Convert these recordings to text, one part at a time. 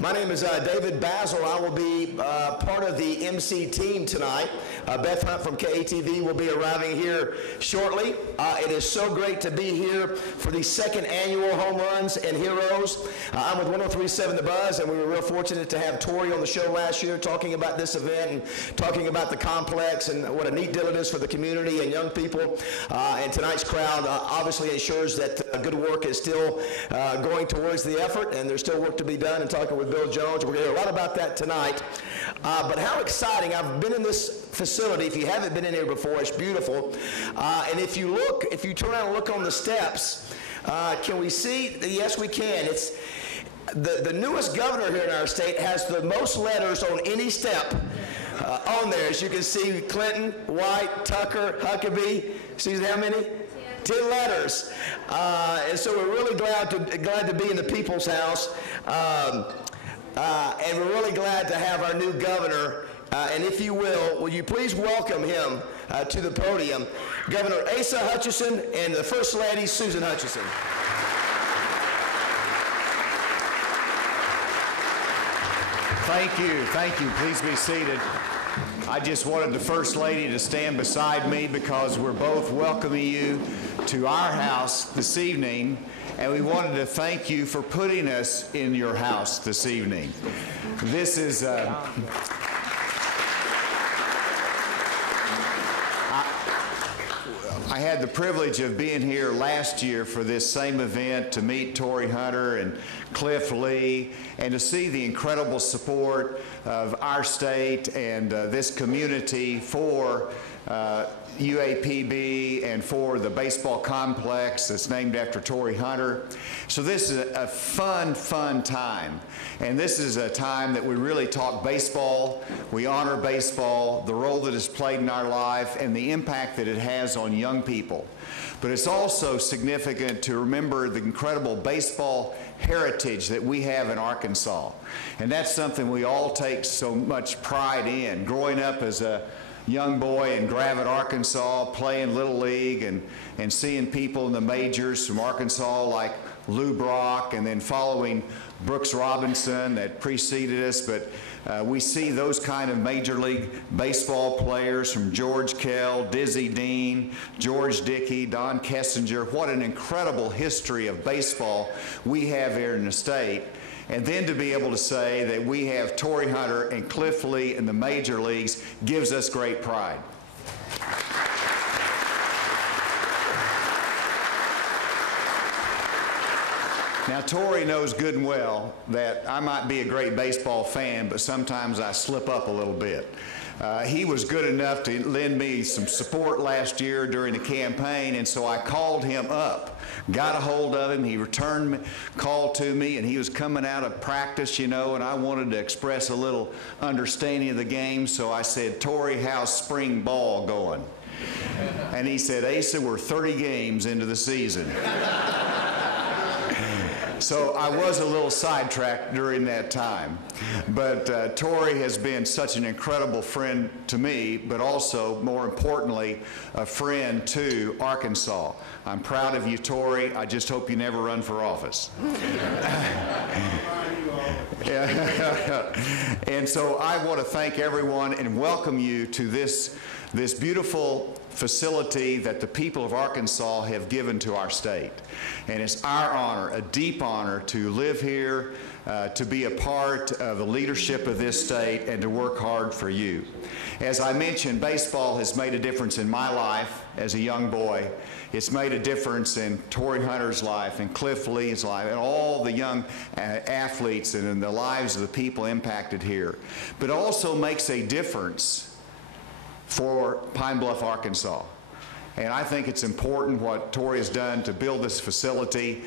My name is David Basil. I will be part of the MC team tonight. Beth Hunt from KATV will be arriving here shortly. It is so great to be here for the second annual Home Runs and Heroes. I'm with 103.7 The Buzz, and we were real fortunate to have Torii on the show last year talking about this event and talking about the complex and what a neat deal it is for the community and young people. And tonight's crowd obviously ensures that good work is still going towards the effort, and there's still work to be done. And talking with Bill Jones, we're going to hear a lot about that tonight. But how exciting. I've been in this facility. If you haven't been in here before, it's beautiful. And if you turn around and look on the steps, can we see? Yes, we can. It's the newest governor here in our state has the most letters on any step on there. As you can see, Clinton, White, Tucker, Huckabee. See how many? 10 letters. And so we're really glad to be in the People's House. And we're really glad to have our new governor. And if you will you please welcome him to the podium, Governor Asa Hutchinson and the First Lady, Susan Hutchinson. Thank you. Please be seated. I just wanted the First Lady to stand beside me because we're both welcoming you to our house this evening, and we wanted to thank you for putting us in your house this evening. This is I had the privilege of being here last year for this same event to meet Torii Hunter and Cliff Lee and to see the incredible support of our state and this community for UAPB and for the baseball complex that's named after Torii Hunter. So this is a fun time. And this is a time that we really talk baseball, we honor baseball, the role that it's played in our life, and the impact that it has on young people. But it's also significant to remember the incredible baseball heritage that we have in Arkansas. And that's something we all take so much pride in. Growing up as a young boy in Gravette, Arkansas, playing Little League and seeing people in the majors from Arkansas like Lou Brock, and then following Brooks Robinson that preceded us. But we see those kind of Major League Baseball players from George Kell, Dizzy Dean, George Dickey, Don Kessinger. What an incredible history of baseball we have here in the state. And then to be able to say that we have Torii Hunter and Cliff Lee in the major leagues gives us great pride. Now, Torii knows good and well that I might be a great baseball fan, but sometimes I slip up a little bit. He was good enough to lend me some support last year during the campaign, and so I called him up, got a hold of him. He returned the call to me, and he was coming out of practice, and I wanted to express a little understanding of the game, so I said, Torii, how's spring ball going? And he said, Asa, we're 30 games into the season. So I was a little sidetracked during that time. But Torii has been such an incredible friend to me, but also, more importantly, a friend to Arkansas. I'm proud of you, Torii. I just hope you never run for office. And so I want to thank everyone and welcome you to this beautiful facility that the people of Arkansas have given to our state. And it's our honor, a deep honor, to live here, to be a part of the leadership of this state, and to work hard for you. As I mentioned, baseball has made a difference in my life as a young boy. It's made a difference in Torii Hunter's life and Cliff Lee's life and all the young athletes and in the lives of the people impacted here. But it also makes a difference for Pine Bluff, Arkansas. And I think it's important what Torii has done to build this facility,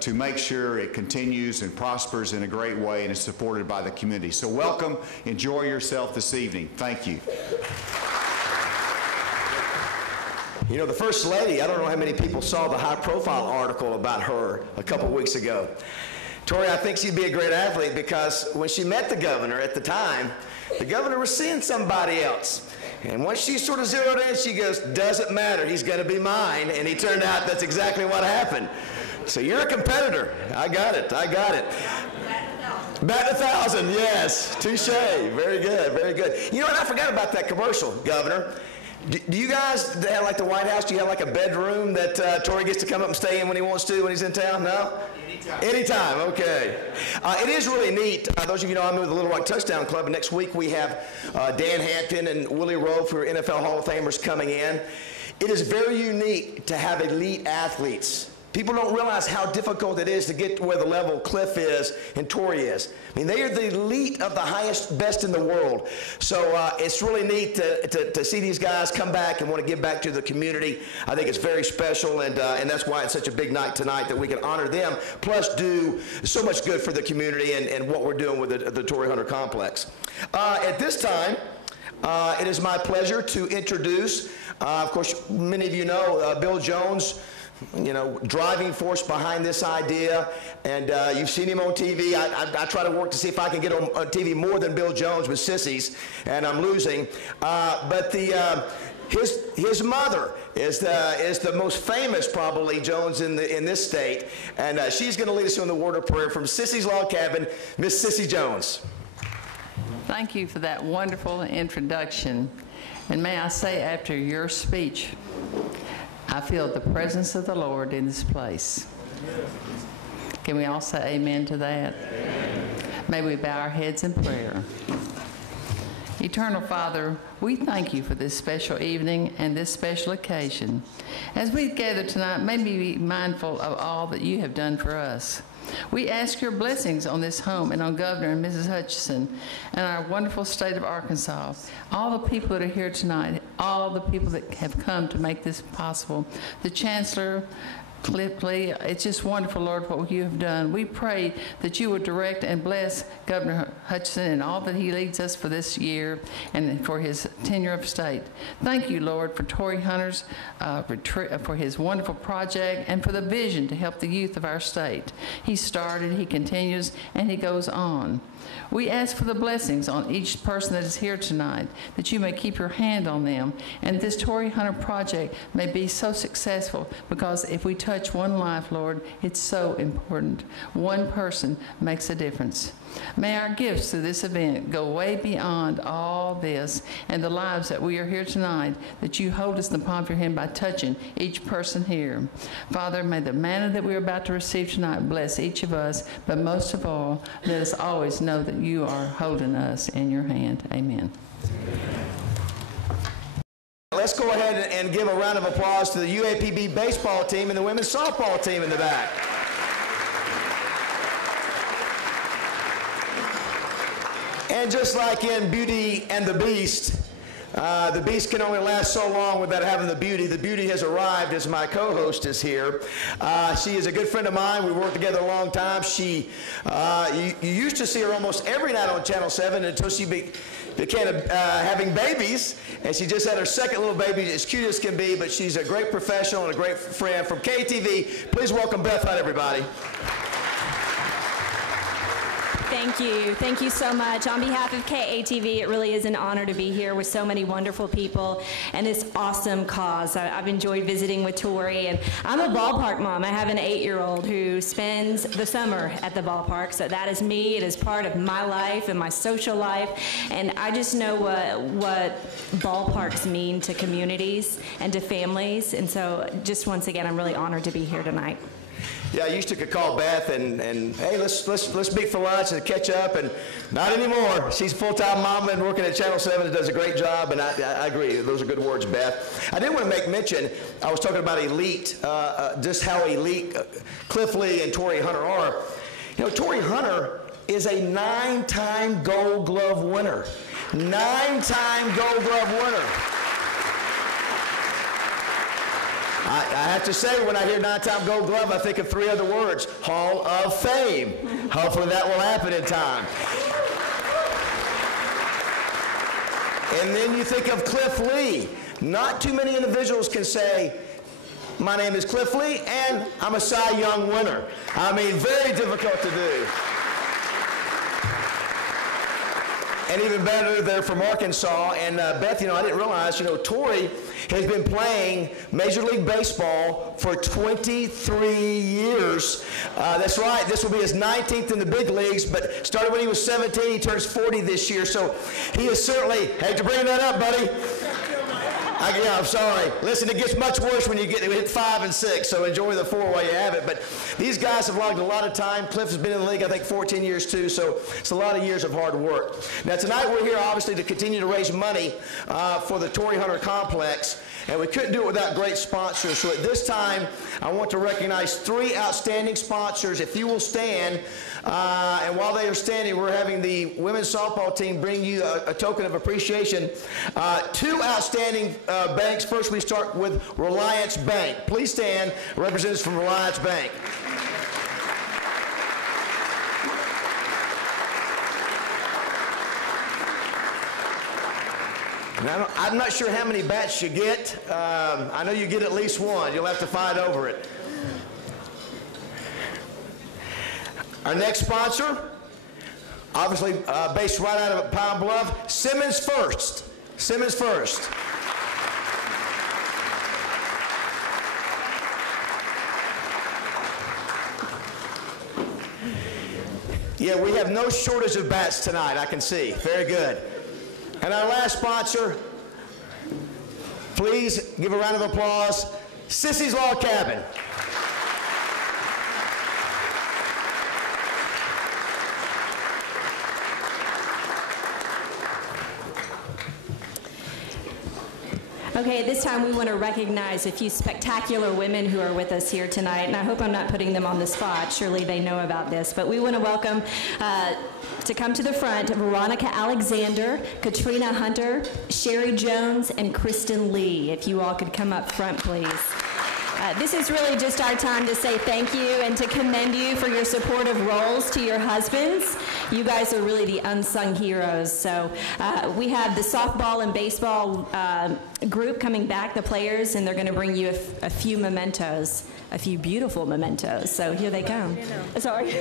to make sure it continues and prospers in a great way and is supported by the community. So welcome, enjoy yourself this evening. Thank you. The First Lady, I don't know how many people saw the high-profile article about her a couple weeks ago. Torii, I think she'd be a great athlete because when she met the governor at the time, the governor was seeing somebody else. And once she sort of zeroed in, she goes, doesn't matter, he's going to be mine. And he turned out that's exactly what happened. So you're a competitor. I got it. Bat 1,000, yes. Touche. Very good, very good. You know what? I forgot about that commercial, Governor. Do you guys have, like the White House, do you have like a bedroom that Torii gets to come up and stay in when he wants to, when he's in town? No? Anytime. Anytime, okay. It is really neat. Those of you know I'm with the Little Rock Touchdown Club, and next week we have Dan Hampton and Willie Rowe, who are NFL Hall of Famers, coming in. It is very unique to have elite athletes. People don't realize how difficult it is to get to where the level Cliff is and Torii is. I mean, they are the elite of the highest, best in the world. So it's really neat to see these guys come back and want to give back to the community. I think it's very special, and that's why it's such a big night tonight, that we can honor them, plus do so much good for the community and what we're doing with the Torii Hunter Complex. At this time, it is my pleasure to introduce, of course, many of you know Bill Jones, you know, driving force behind this idea, and you've seen him on TV. I try to work to see if I can get on TV more than Bill Jones with Sissies, and I'm losing. But his mother is the most famous, probably, Jones in this state, and she's going to lead us in the word of prayer from Sissy's Log Cabin, Miss Sissy Jones. Thank you for that wonderful introduction. And may I say, after your speech, I feel the presence of the Lord in this place. Can we all say amen to that? Amen. May we bow our heads in prayer. Eternal Father, we thank you for this special evening and this special occasion. As we gather tonight, may we be mindful of all that you have done for us. We ask your blessings on this home and on Governor and Mrs. Hutchinson and our wonderful state of Arkansas. All the people that are here tonight, all the people that have come to make this possible. The Chancellor, Kelley, it's just wonderful, Lord, what you have done. We pray that you would direct and bless Governor Hutchinson and all that he leads us for this year and for his tenure of state. Thank you, Lord, for Torii Hunter's for his wonderful project and for the vision to help the youth of our state. He started, he continues, and he goes on. We ask for the blessings on each person that is here tonight, that you may keep your hand on them, and this Torii Hunter project may be so successful, because if we touch one life, Lord, it's so important. One person makes a difference. May our gifts through this event go way beyond all this and the lives that we are here tonight, that you hold us in the palm of your hand by touching each person here. Father, may the manna that we are about to receive tonight bless each of us, but most of all, let us always know that you are holding us in your hand. Amen. Let's go ahead and give a round of applause to the UAPB baseball team and the women's softball team in the back. And just like in Beauty and the Beast can only last so long without having the beauty. The beauty has arrived as my co-host is here. She is a good friend of mine. We worked together a long time. You used to see her almost every night on Channel 7 until she began having babies, and she just had her second little baby, as cute as can be, but she's a great professional and a great friend. From KTV, please welcome Beth Hutt, everybody. Thank you. Thank you so much. On behalf of KATV, it really is an honor to be here with so many wonderful people and this awesome cause. I've enjoyed visiting with Torii, and I'm a ballpark mom. I have an 8-year-old who spends the summer at the ballpark, so that is me. It is part of my life and my social life, and I just know what ballparks mean to communities and to families, and so just once again, I'm really honored to be here tonight. Yeah, I used to call Beth and hey, let's meet for lunch and catch up, and not anymore. She's a full-time mom and working at Channel 7 and does a great job, and I agree. Those are good words, Beth. I did want to make mention, I was talking about elite, just how elite Cliff Lee and Torii Hunter are. You know, Torii Hunter is a 9-time Gold Glove winner. 9-time Gold Glove winner. I have to say, when I hear 9-time Gold Glove, I think of 3 other words: Hall of Fame. Hopefully that will happen in time. And then you think of Cliff Lee. Not too many individuals can say, my name is Cliff Lee, and I'm a Cy Young winner. I mean, very difficult to do. and even better, they're from Arkansas. And Beth, I didn't realize, Torii has been playing Major League Baseball for 23 years. That's right. This will be his 19th in the big leagues, but started when he was 17. He turns 40 this year. So he is certainly, hate to bring that up, buddy. I'm sorry. Listen, it gets much worse when you hit 5 and 6, so enjoy the 4 while you have it. But these guys have logged a lot of time. Cliff has been in the league, I think, 14 years too, so it's a lot of years of hard work. Now, tonight we're here, obviously, to continue to raise money for the Torii Hunter Complex, and we couldn't do it without great sponsors. So at this time, I want to recognize 3 outstanding sponsors. If you will stand, and while they are standing, we're having the women's softball team bring you a token of appreciation. 2 outstanding banks. First, we start with Reliance Bank. Please stand, representatives from Reliance Bank. Now, I'm not sure how many bats you get. I know you get at least 1. You'll have to fight over it. Our next sponsor, obviously based right out of Pine Bluff, Simmons First. Simmons First. Yeah, we have no shortage of bats tonight, I can see. Very good. And our last sponsor, please give a round of applause, Sissy's Log Cabin. Okay, at this time we want to recognize a few spectacular women who are with us here tonight, and I hope I'm not putting them on the spot. Surely they know about this, but we want to welcome to come to the front Veronica Alexander, Katrina Hunter, Sherry Jones, and Kristen Lee. If you all could come up front, please. This is really just our time to say thank you and to commend you for your supportive roles to your husbands. You guys are really the unsung heroes. So we have the softball and baseball group coming back, the players, and they're going to bring you a few mementos, a few beautiful mementos. So here they come. Sorry.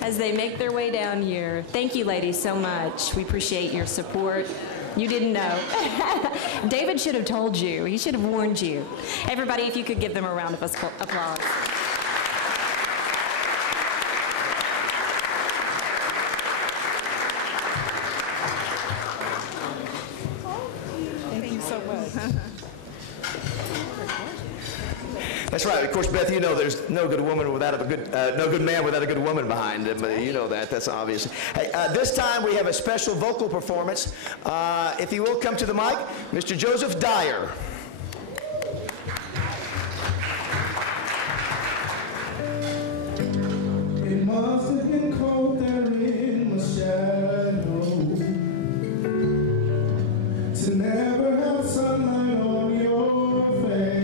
As they make their way down here. Thank you, ladies, so much. We appreciate your support. You didn't know. David should have told you. He should have warned you. Everybody, if you could give them a round of applause. Thank you so much. That's right. Of course, Beth, you know there's no good woman without a good, no good man without a good woman behind him. But you know that. That's obvious. Hey, this time we have a special vocal performance. If you will come to the mic, Mr. Joseph Dyer. It must have been cold there in the shadow to never have sunlight on your face.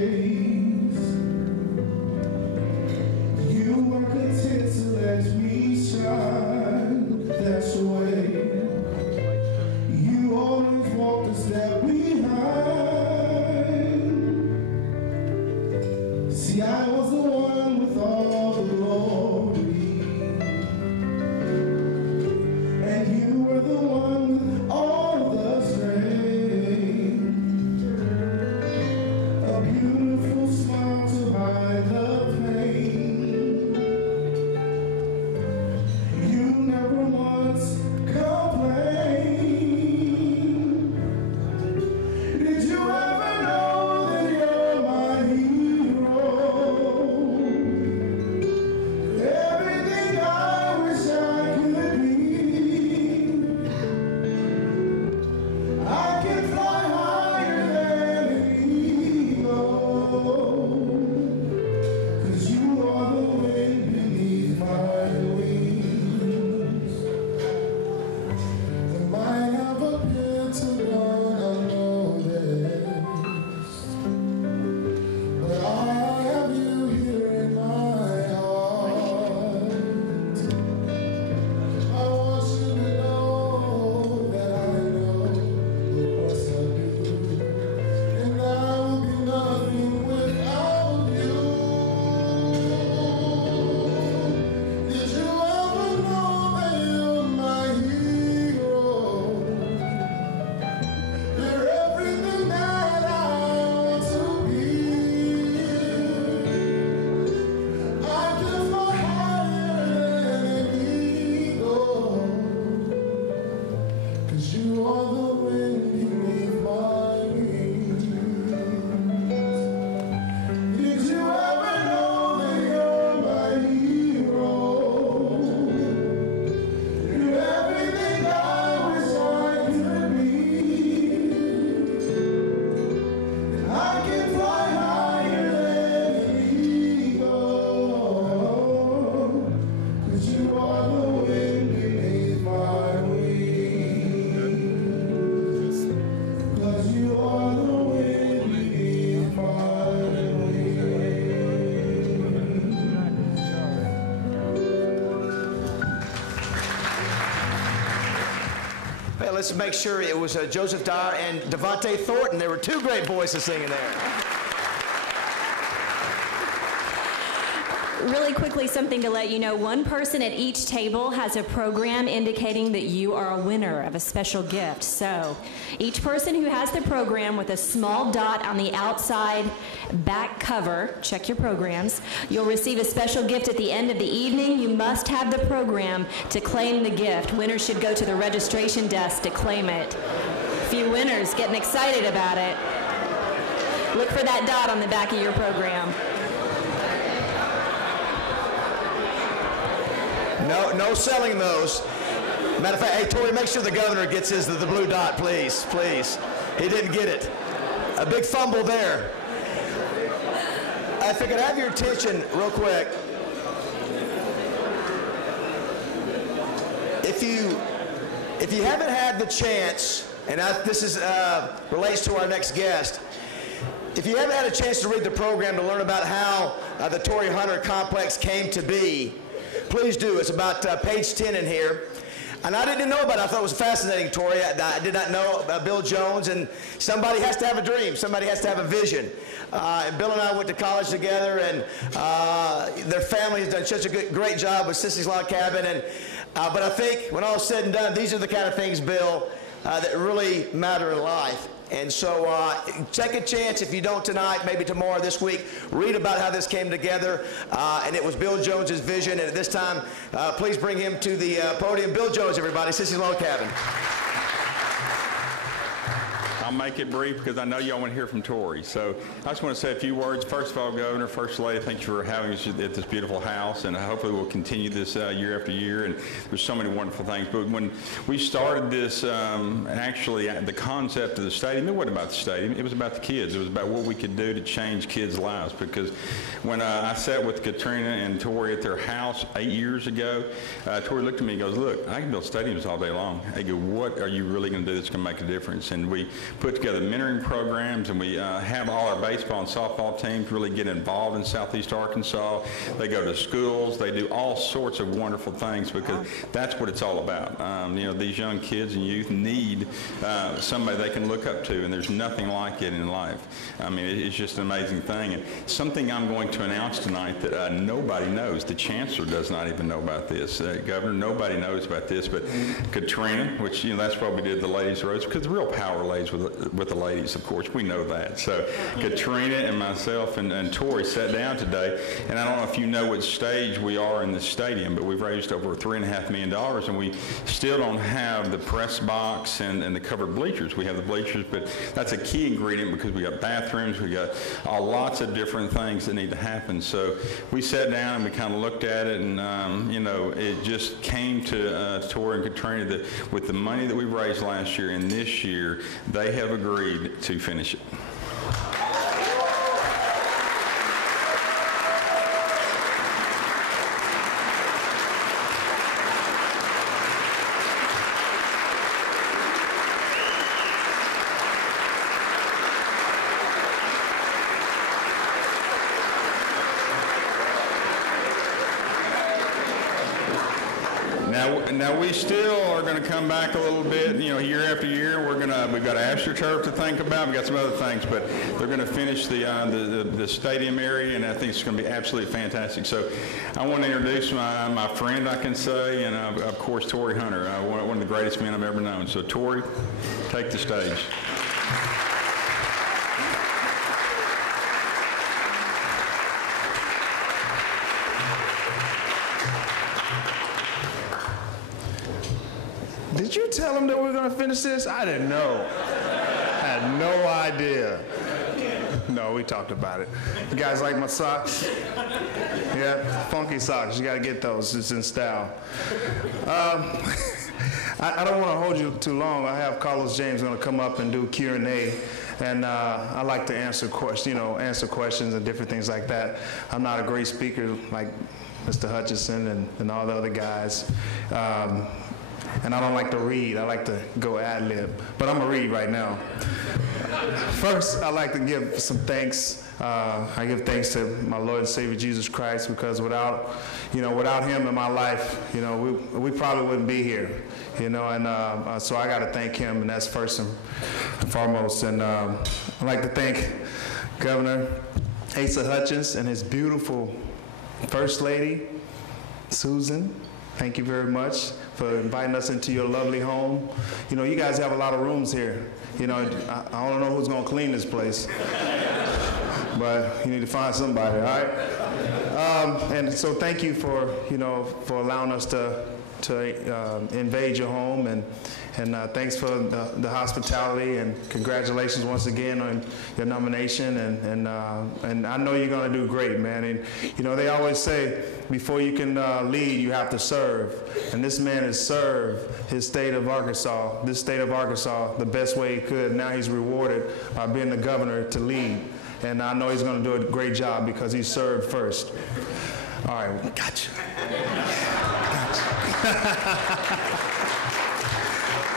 You were content to let me shine, that's the way. You always walked a step behind. you are the wind beneath my wings. 'Cause you are the wind beneath my wings. Hey, let's make sure it was Joseph Dyer and Devontae Thornton. There were two great voices singing there. Really quickly, something to let you know. One person at each table has a program indicating that you are a winner of a special gift. So each person who has the program with a small dot on the outside back cover, check your programs, you'll receive a special gift at the end of the evening. You must have the program to claim the gift. Winners should go to the registration desk to claim it. A few winners getting excited about it. Look for that dot on the back of your program. No selling those. Matter of fact, hey, Torii, make sure the governor gets his, the blue dot, please, please. He didn't get it. A big fumble there. If I could have your attention real quick. If you haven't had the chance, and this is relates to our next guest, if you haven't had a chance to read the program to learn about how the Torii Hunter Complex came to be, please do. It's about page 10 in here. And I didn't know about it. I thought it was fascinating, Torii. I did not know about Bill Jones. And somebody has to have a dream. Somebody has to have a vision. And Bill and I went to college together, and their family has done such a great job with Sissy's Log Cabin. And but I think when all is said and done, these are the kind of things, Bill, that really matter in life. And so take a chance, if you don't tonight, maybe tomorrow, this week, read about how this came together. And it was Bill Jones's vision. And at this time, please bring him to the podium. Bill Jones, everybody, Sissy's Log Cabin. I'll make it brief because I know y'all want to hear from Torii. So I just want to say a few words. First of all, Governor, First Lady, thank you for having us at this beautiful house, and hopefully we'll continue this year after year. And there's so many wonderful things. But when we started this, actually, the concept of the stadium, it wasn't about the stadium. It was about the kids. It was about what we could do to change kids' lives. Because when I sat with Katrina and Torii at their house 8 years ago, Torii looked at me and goes, "Look, I can build stadiums all day long." I go, "What are you really going to do that's going to make a difference?" And we put together mentoring programs, and we have all our baseball and softball teams really get involved in Southeast Arkansas. They go to schools. They do all sorts of wonderful things because that's what it's all about. You know, these young kids and youth need somebody they can look up to, and there's nothing like it in life. I mean, it's just an amazing thing. And something I'm going to announce tonight that nobody knows. The Chancellor does not even know about this. Governor, nobody knows about this, but Katrina, which, you know, that's why we did the Ladies' Rose, because the real power lays with the ladies, of course. We know that. So Katrina and myself and Torii sat down today, and I don't know if you know what stage we are in the stadium, but we've raised over $3.5 million, and we still don't have the press box and the covered bleachers. We have the bleachers, but that's a key ingredient because we got bathrooms, we got lots of different things that need to happen. So we sat down and we kind of looked at it, and you know, it just came to Torii and Katrina that with the money that we raised last year and this year, they have agreed to finish it. Now we still are going to come back a little bit, you know, year after year. We've got AstroTurf to think about. We've got some other things, but they're going to finish the stadium area, and I think it's going to be absolutely fantastic. So I want to introduce my friend, I can say, and of course Torii Hunter, one of the greatest men I've ever known. So Torii, take the stage. Did you tell him that we were going to finish this? I didn't know. I had no idea. No, we talked about it. You guys like my socks? Yeah, funky socks. You got to get those. It's in style. I don't want to hold you too long. I have Carlos James going to come up and do Q&A. And I like to answer questions and different things like that. I'm not a great speaker like Mr. Hutchinson and all the other guys. And I don't like to read. I like to go ad-lib. But I'm going to read right now. First, I'd like to give some thanks. I give thanks to my Lord and Savior Jesus Christ, because without him in my life, we probably wouldn't be here. And so I got to thank him, and that's first and foremost. And I'd like to thank Governor Asa Hutchins and his beautiful First Lady, Susan. Thank you very much for inviting us into your lovely home. You guys have a lot of rooms here. I don't know who's going to clean this place, but you need to find somebody, all right? And so thank you for allowing us to invade your home, and thanks for the hospitality, and congratulations once again on your nomination, and I know you're going to do great, man. And they always say before you can lead, you have to serve, and this man has served this state of Arkansas, the best way he could. Now he's rewarded by being the governor to lead, and I know he's going to do a great job because he served first. All right, gotcha.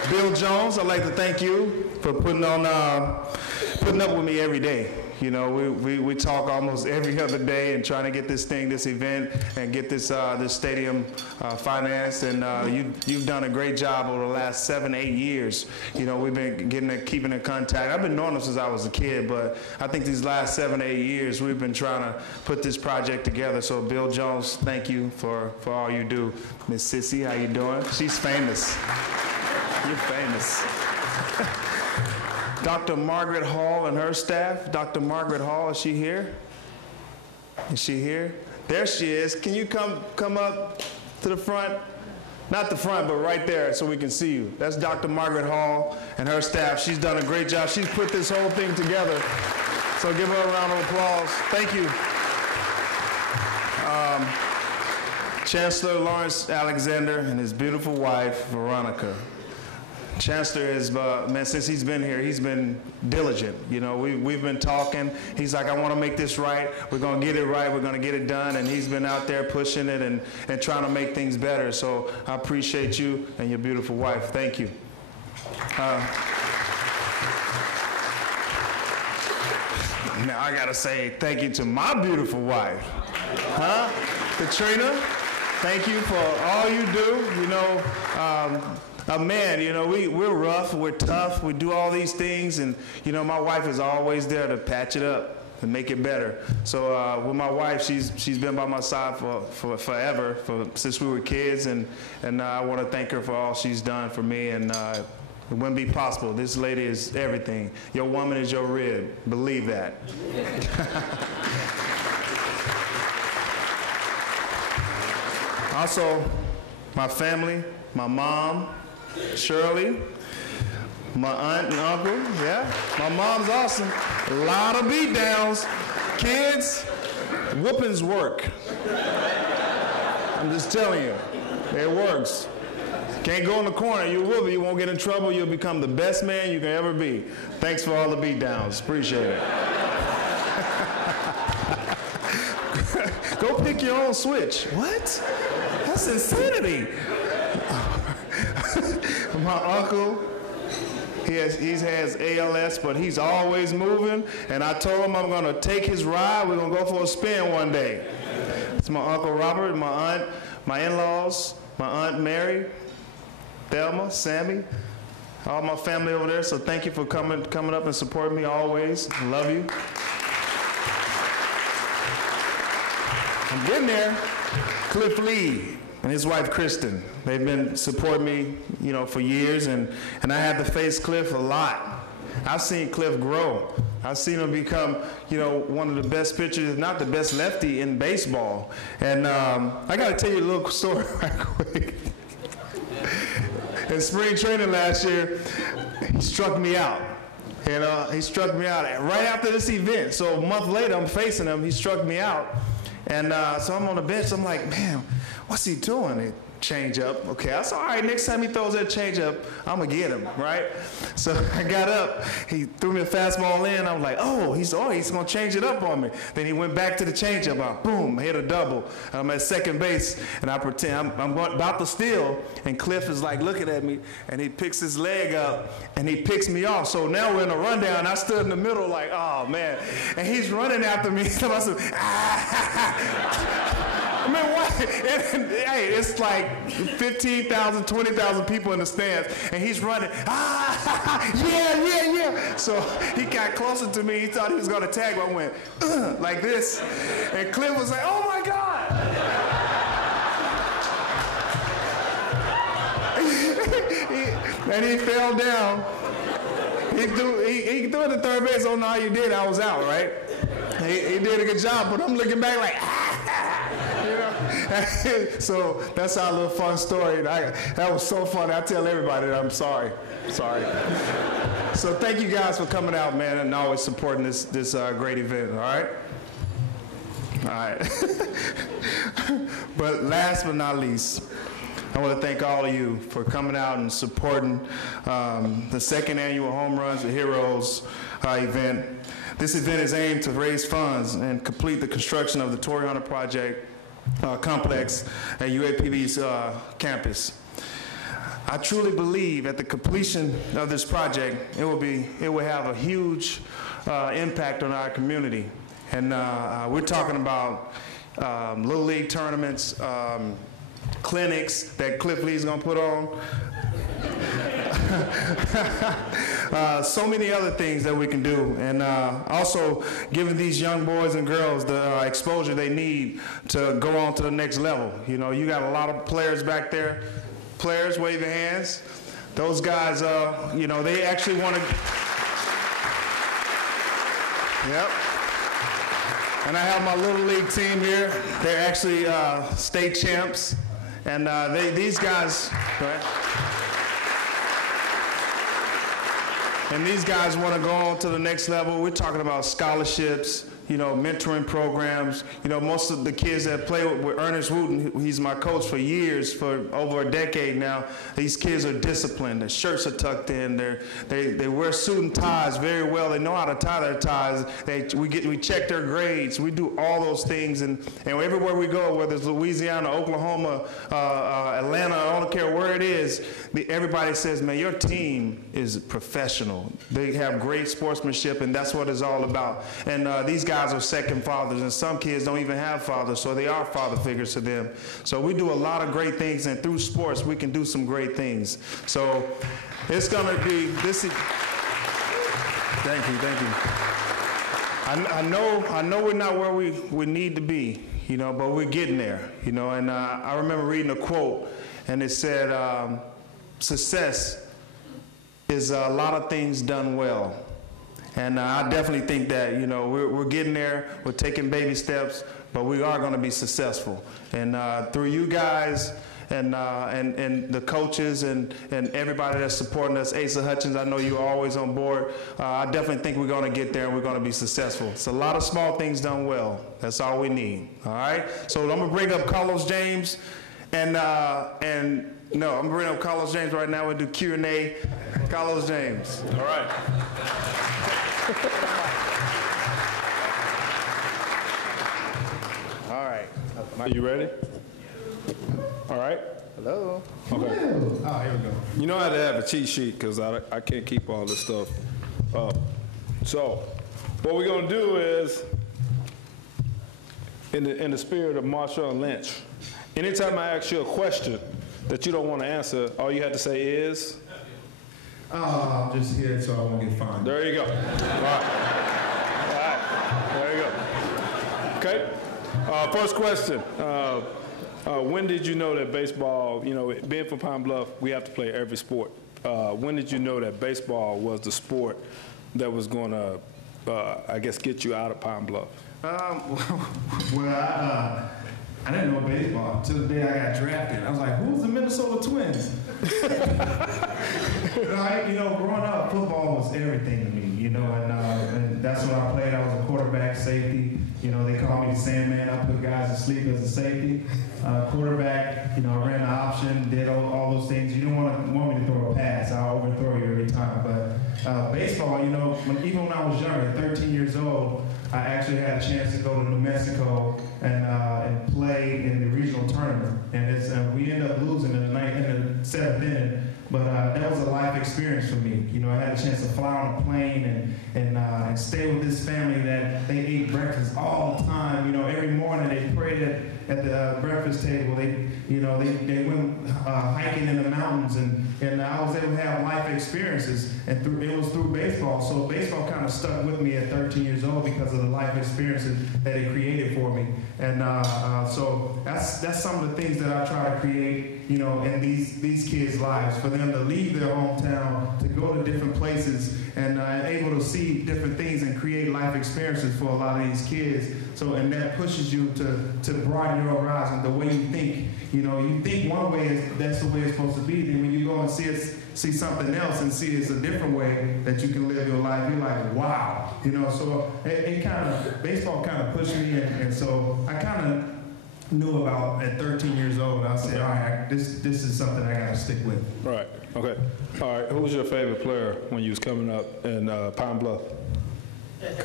Bill Jones, I'd like to thank you for putting up with me every day. We talk almost every other day and trying to get this event, and get this stadium financed. And you've done a great job over the last 7-8 years. We've been keeping in contact. I've been knowing them since I was a kid, but I think these last 7-8 years we've been trying to put this project together. So Bill Jones, thank you for all you do. Miss Sissy, how you doing? She's famous. You're famous. Dr. Margaret Hall and her staff. Dr. Margaret Hall, is she here? Is she here? There she is. Can you come up to the front? Not the front, but right there so we can see you. That's Dr. Margaret Hall and her staff. She's done a great job. She's put this whole thing together. So give her a round of applause. Thank you. Chancellor Lawrence Alexander and his beautiful wife, Veronica. Chancellor is, man, since he's been here, he's been diligent. We've been talking. He's like, I want to make this right. We're going to get it right. We're going to get it done. And he's been out there pushing it and trying to make things better. So I appreciate you and your beautiful wife. Thank you. Now I got to say thank you to my beautiful wife. Katrina, thank you for all you do. Man, we're rough, we're tough, we do all these things, and, my wife is always there to patch it up and make it better. So with my wife, she's been by my side for forever, since we were kids, and I want to thank her for all she's done for me, and it wouldn't be possible. This lady is everything. Your woman is your rib. Believe that. Also, my family, my mom, Shirley, my aunt and uncle, yeah. My mom's awesome. A lot of beat downs. Kids, whoopings work. I'm just telling you, it works. Can't go in the corner, you whoop it, you won't get in trouble, you'll become the best man you can ever be. Thanks for all the beat downs, appreciate it. Go pick your own switch. What? That's insanity. My uncle, he has ALS, but he's always moving, and I told him I'm going to take his ride. We're going to go for a spin one day. It's my Uncle Robert, my aunt, my in-laws, my Aunt Mary, Thelma, Sammy, all my family over there. So thank you for coming up and supporting me always. I love you. I'm getting there. Cliff Lee and his wife Kristen, they've been supporting me, for years, and I had to face Cliff a lot. I've seen Cliff grow. I've seen him become, one of the best pitchers, if not the best lefty in baseball. And I got to tell you a little story right quick. In spring training last year, he struck me out. He struck me out right after this event. So a month later, I'm facing him. He struck me out. And so I'm on the bench. I'm like, man, what's he doing? change up. Okay, I said, all right, next time he throws that change up, I'm gonna get him, right? So I got up, he threw me a fastball in, I was like, oh, he's gonna change it up on me. Then he went back to the change up, boom, hit a double. I'm at second base, and I pretend I'm about to steal, and Cliff is like looking at me, and he picks his leg up, and he picks me off. So now we're in a rundown, I stood in the middle like, oh man, and he's running after me, so I said, I mean, what? Hey, it's like 15,000, 20,000 people in the stands, and he's running, yeah. So he got closer to me. He thought he was going to tag me. I went, like this. And Cliff was like, oh, my God. And he fell down. He threw it to third base. I don't know how you did. I was out, right? He did a good job, but I'm looking back like, So that's our little fun story. That was so funny. I tell everybody that I'm sorry. So thank you guys for coming out, man, and always supporting this great event, all right? All right. But last but not least, I want to thank all of you for coming out and supporting the second annual Homeruns and Heroes event. This event is aimed to raise funds and complete the construction of the Torii project complex at UAPB's campus. I truly believe at the completion of this project, it will have a huge impact on our community. And we're talking about Little League tournaments, clinics that Cliff Lee's gonna put on. So many other things that we can do, and also giving these young boys and girls the exposure they need to go on to the next level. You know, you got a lot of players back there. Players, wave your hands. Those guys, you know, they actually want to. Yep. And I have my Little League team here. They're actually state champs, and these guys. Go ahead. And these guys want to go on to the next level. We're talking about scholarships, you know, mentoring programs. You know, most of the kids that play with Ernest Wooten, he's my coach for years, for over a decade now. These kids are disciplined. Their shirts are tucked in. They wear suit and ties very well. They know how to tie their ties. We check their grades. We do all those things. And everywhere we go, whether it's Louisiana, Oklahoma, Atlanta, I don't care where it is, everybody says, man, your team is professional. They have great sportsmanship, and that's what it's all about. And these guys are second fathers, and some kids don't even have fathers, so they are father figures to them. So we do a lot of great things, and through sports, we can do some great things. So it's going to be this. Thank you. I know we're not where we need to be, you know, but we're getting there, you know. And I remember reading a quote, and it said, "Success is a lot of things done well." And I definitely think that, you know, we're getting there, we're taking baby steps, but we are going to be successful. And through you guys and the coaches and everybody that's supporting us, Asa Hutchins, I know you're always on board. I definitely think we're going to get there and we're going to be successful. It's a lot of small things done well. That's all we need. All right? So I'm going to bring up Carlos James I'm going to bring up Carlos James right now. We'll do Q&A. Carlos James. All right. All right. Are you ready? All right. Hello. Okay. Oh, here we go. You know I had to have a cheat sheet because I can't keep all this stuff up. So what we're going to do is, in the spirit of Marshawn Lynch, anytime I ask you a question that you don't want to answer, all you have to say is? I'm just here so I won't get fined. There you go. All right. There you go. Okay. First question. When did you know that baseball, you know, being from Pine Bluff, we have to play every sport. When did you know that baseball was the sport that was going to, I guess, get you out of Pine Bluff? I didn't know baseball until the day I got drafted. I was like, who's the Minnesota Twins? Right? You know, growing up, football was everything to me, you know, and that's what I played. I was a quarterback, safety, You know, they call me the Sandman. I put guys to sleep as a safety. Quarterback, you know, I ran the option, did all those things. You don't want me to throw a pass. I'll overthrow you every time. But baseball, you know, even when I was younger, 13 years old, I actually had a chance to go to New Mexico and play in the regional tournament. And we ended up losing in the seventh inning. But that was a life experience for me. You know, I had a chance to fly on a plane and stay with this family that they ate breakfast all the time. You know, every morning they prayed at the breakfast table. They went hiking in the mountains, and I was able to have life experiences. And it was through baseball. So baseball kind of stuck with me at 13 years old because of the life experiences that it created for me. And so that's some of the things that I try to create, you know, in these kids' lives, for them to leave their hometown, to go to different places, and able to see different things and create life experiences for a lot of these kids. So, and that pushes you to broaden your horizon, the way you think. You know, you think one way, that's the way it's supposed to be. Then when you go and see something else and see it's a different way that you can live your life, you're like, wow. You know, so baseball kind of pushed me, and so I kind of knew about at 13 years old. I said, all right, this is something I got to stick with. Right. Okay. All right. Who was your favorite player when you was coming up in Pine Bluff?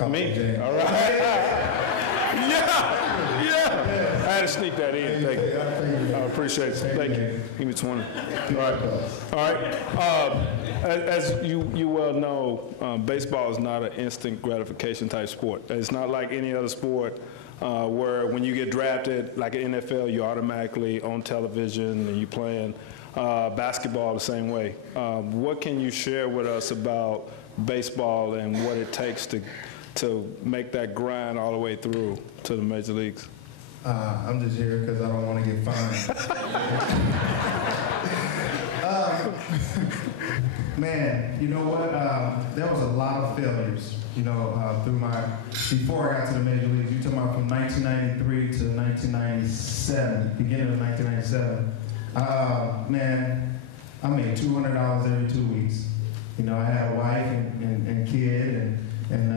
Me. James. All right. Yeah. I had to sneak that in. Thank you. I appreciate it. Thank you. Give me 20. All right. As you well know, baseball is not an instant gratification type sport. It's not like any other sport where when you get drafted, like an NFL, you're automatically on television and you're playing. Basketball the same way. What can you share with us about baseball and what it takes to make that grind all the way through to the major leagues? I'm just here because I don't want to get fined. Man, you know what? There was a lot of failures, you know, before I got to the major leagues. You're talking about from 1993 to 1997, beginning of 1997. Man, I made $200 every 2 weeks. You know, I had a wife and kid, and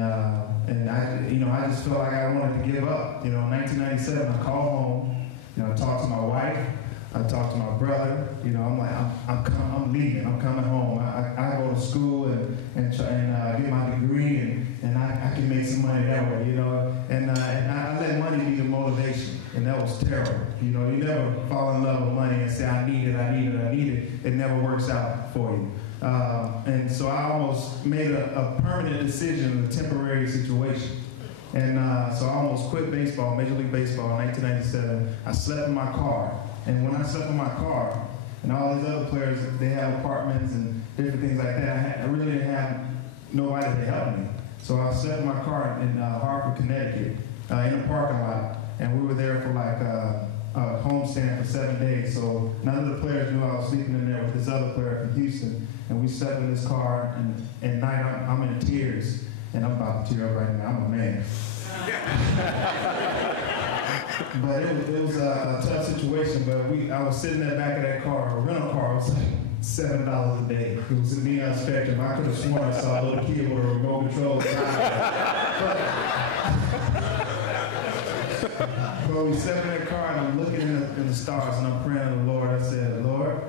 I just felt like I wanted to give up. You know, in 1997, I called home. You know, I talked to my wife. I talked to my brother. You know, I'm like, I'm leaving. I'm coming home. I go to school and get my degree, and I can make some money that way. You know, and I let money be the motivation, and that was terrible. You know, you never fall in love with money and say, I need it. It never works out for you. And so I almost made a permanent decision, a temporary situation. And so I almost quit baseball, Major League Baseball in 1997. I slept in my car. And when I slept in my car, and all these other players, they have apartments and different things like that, I really didn't have nobody to help me. So I slept in my car in Hartford, Connecticut, in a parking lot. And we were there for like a homestand for 7 days. So none of the players knew I was sleeping in there with this other player from Houston. And we slept in this car, and at night I'm in tears. And I'm about to tear up right now. I'm a man. But it was a tough situation. But I was sitting in the back of that car, a rental car. It was like $7 a day. It was a neon spectrum. I could have sworn I saw a little kid with a remote control. But we sat in that car, and I'm looking in the stars, and I'm praying to the Lord. I said, Lord,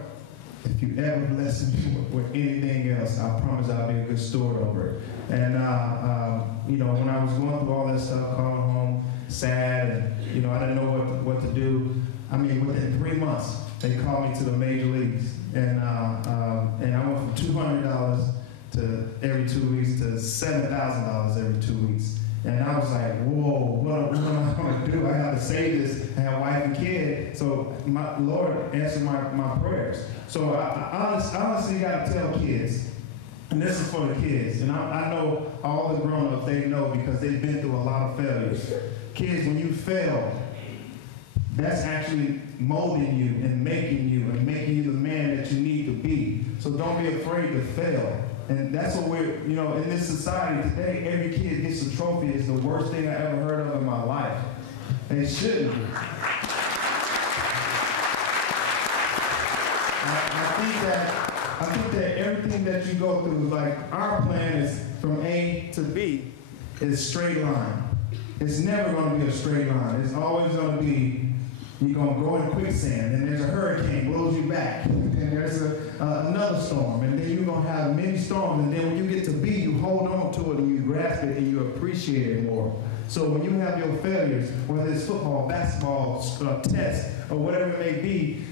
if you ever bless me with anything else, I promise I'll be a good steward over it. And, you know, when I was going through all that stuff, calling home, sad, and, you know, I didn't know what to do. I mean, within 3 months, they called me to the major leagues. And I went from $200 to every 2 weeks to $7,000 every 2 weeks. And I was like, whoa, what am I going to do? I have to save this. I have a wife and kid. So my Lord answered my prayers. So I honestly got to tell kids, and this is for the kids, and I know all the grown-ups, they know because they've been through a lot of failures. Kids, when you fail, that's actually molding you and making you the man that you need to be. So don't be afraid to fail. And that's what we're, you know, in this society today, every kid gets a trophy. It's the worst thing I ever heard of in my life. And it shouldn't be. I think that everything that you go through, like our plan is from A to B, is straight line. it's never going to be a straight line. It's always going to be, you're going to go in quicksand, and there's a hurricane, blows you back, and there's another storm, and then you're going to have many storms, and then when you get to B, you hold on to it, and you grasp it, and you appreciate it more. So when you have your failures, whether it's football, basketball, tests, or whatever it may be,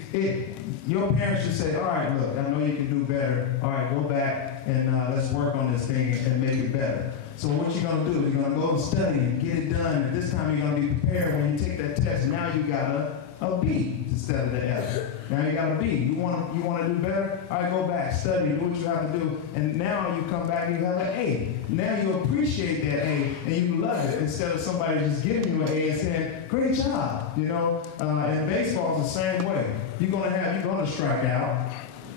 your parents should say, all right, look, I know you can do better. All right, go back and let's work on this thing and make it better. So what you're going to do, you're going to go and study and get it done. And this time you're going to be prepared when you take that test. Now you got a B instead of the F. Now you got a B. You want to do better? All right, go back, study, do what you have to do. And now you come back and you have an A. Now you appreciate that A and you love it instead of somebody just giving you an A and saying, great job. You know, and baseball is the same way. You're going to strike out,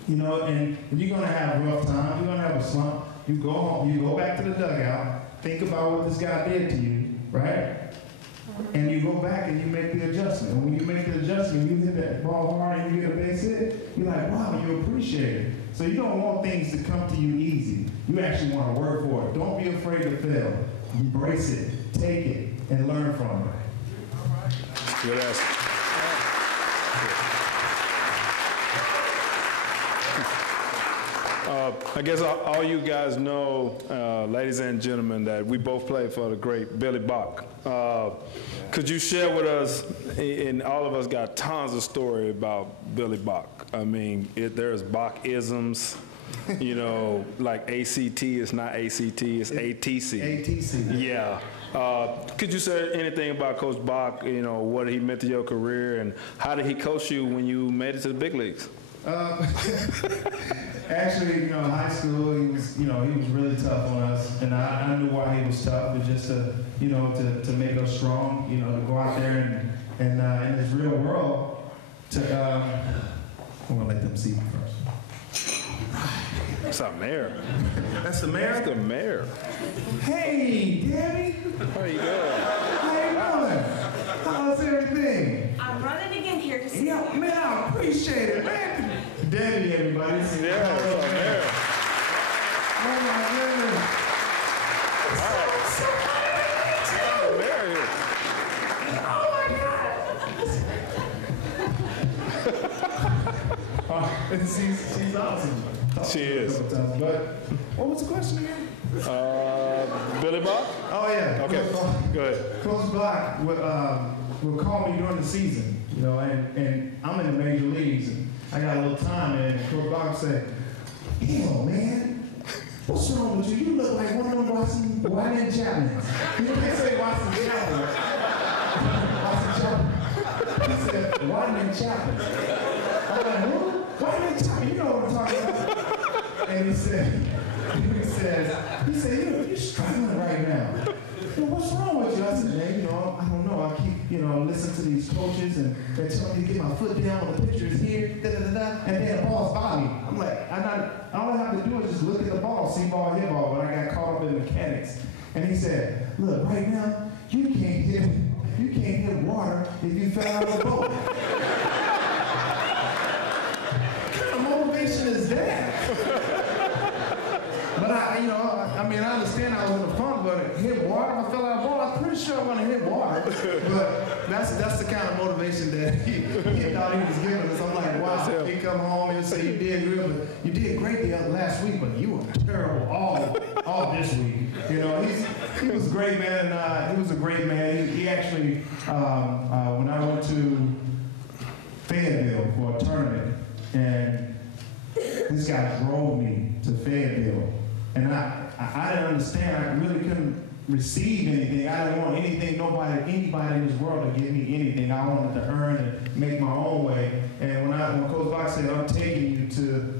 you know, and you're going to have rough times. You're going to have a slump. You go home, you go back to the dugout, think about what this guy did to you, right? And you go back and you make the adjustment. And when you make the adjustment, you hit that ball hard and you get a base hit, you're like, wow, you appreciate it. So you don't want things to come to you easy. You actually want to work for it. Don't be afraid to fail. Embrace it, take it, and learn from it. Good answer. I guess all you guys know, ladies and gentlemen, that we both played for the great Billy Bach. Could you share with us, and all of us got tons of story about Billy Bach. I mean, there's Bach-isms, you know, like ACT, it's not ACT, it's ATC. ATC. Yeah. Could you say anything about Coach Bach, you know, what he meant to your career, and how did he coach you when you made it to the big leagues? Actually, you know, in high school, he was really tough on us, and I knew why he was tough. It's just to make us strong, you know, to go out there and in this real world, I'm gonna let them see me first. That's our mayor. That's the mayor? That's the mayor. Hey, Debbie. How you doing? How you doing? How's everything? I'm running again here to see Yeah, man, I appreciate it, man. Debbie, everybody. Yeah, that's our mayor. Oh, my goodness. The mayor here. Oh, my God. She's awesome. She is. But what was the question again? Billy Bach? Oh, yeah. Okay, go ahead. Coach Bach would call me during the season, you know, and I'm in the major leagues, and I got a little time, and Coach Bach said, "Hell, man, what's wrong with you? You look like one of them Washington Chapmans." You can't say Washington Chapman. Washington Chapman. He said, Washington Chapman. I'm like, who? Washington Chapman, you know what I'm talking about. And he said, you're struggling right now. Well, what's wrong with you? I said, man, you know, I don't know. I keep, listening to these coaches, and they're telling me to get my foot down when the pitcher is here, and then the ball's by me. I'm like, all I have to do is just look at the ball, see ball, hit ball, but I got caught up in mechanics. And he said, look, right now, you can't hit water if you fell out of a boat. What kind of motivation is that? But I understand I was in the funk, but hit water, I fell out of ball. I'm pretty sure I want to hit water. But that's the kind of motivation that he thought he was giving us. I'm like, wow. He come home and say you did good, but you did great the last week, but you were terrible all this week. You know, he was a great man, and he was a great man. He actually, when I went to Fayetteville for a tournament, and this guy drove me to Fayetteville. And I didn't understand. I really couldn't receive anything. I didn't want anybody in this world to give me anything. I wanted to earn and make my own way. And when Coach Bach said, I'm taking you to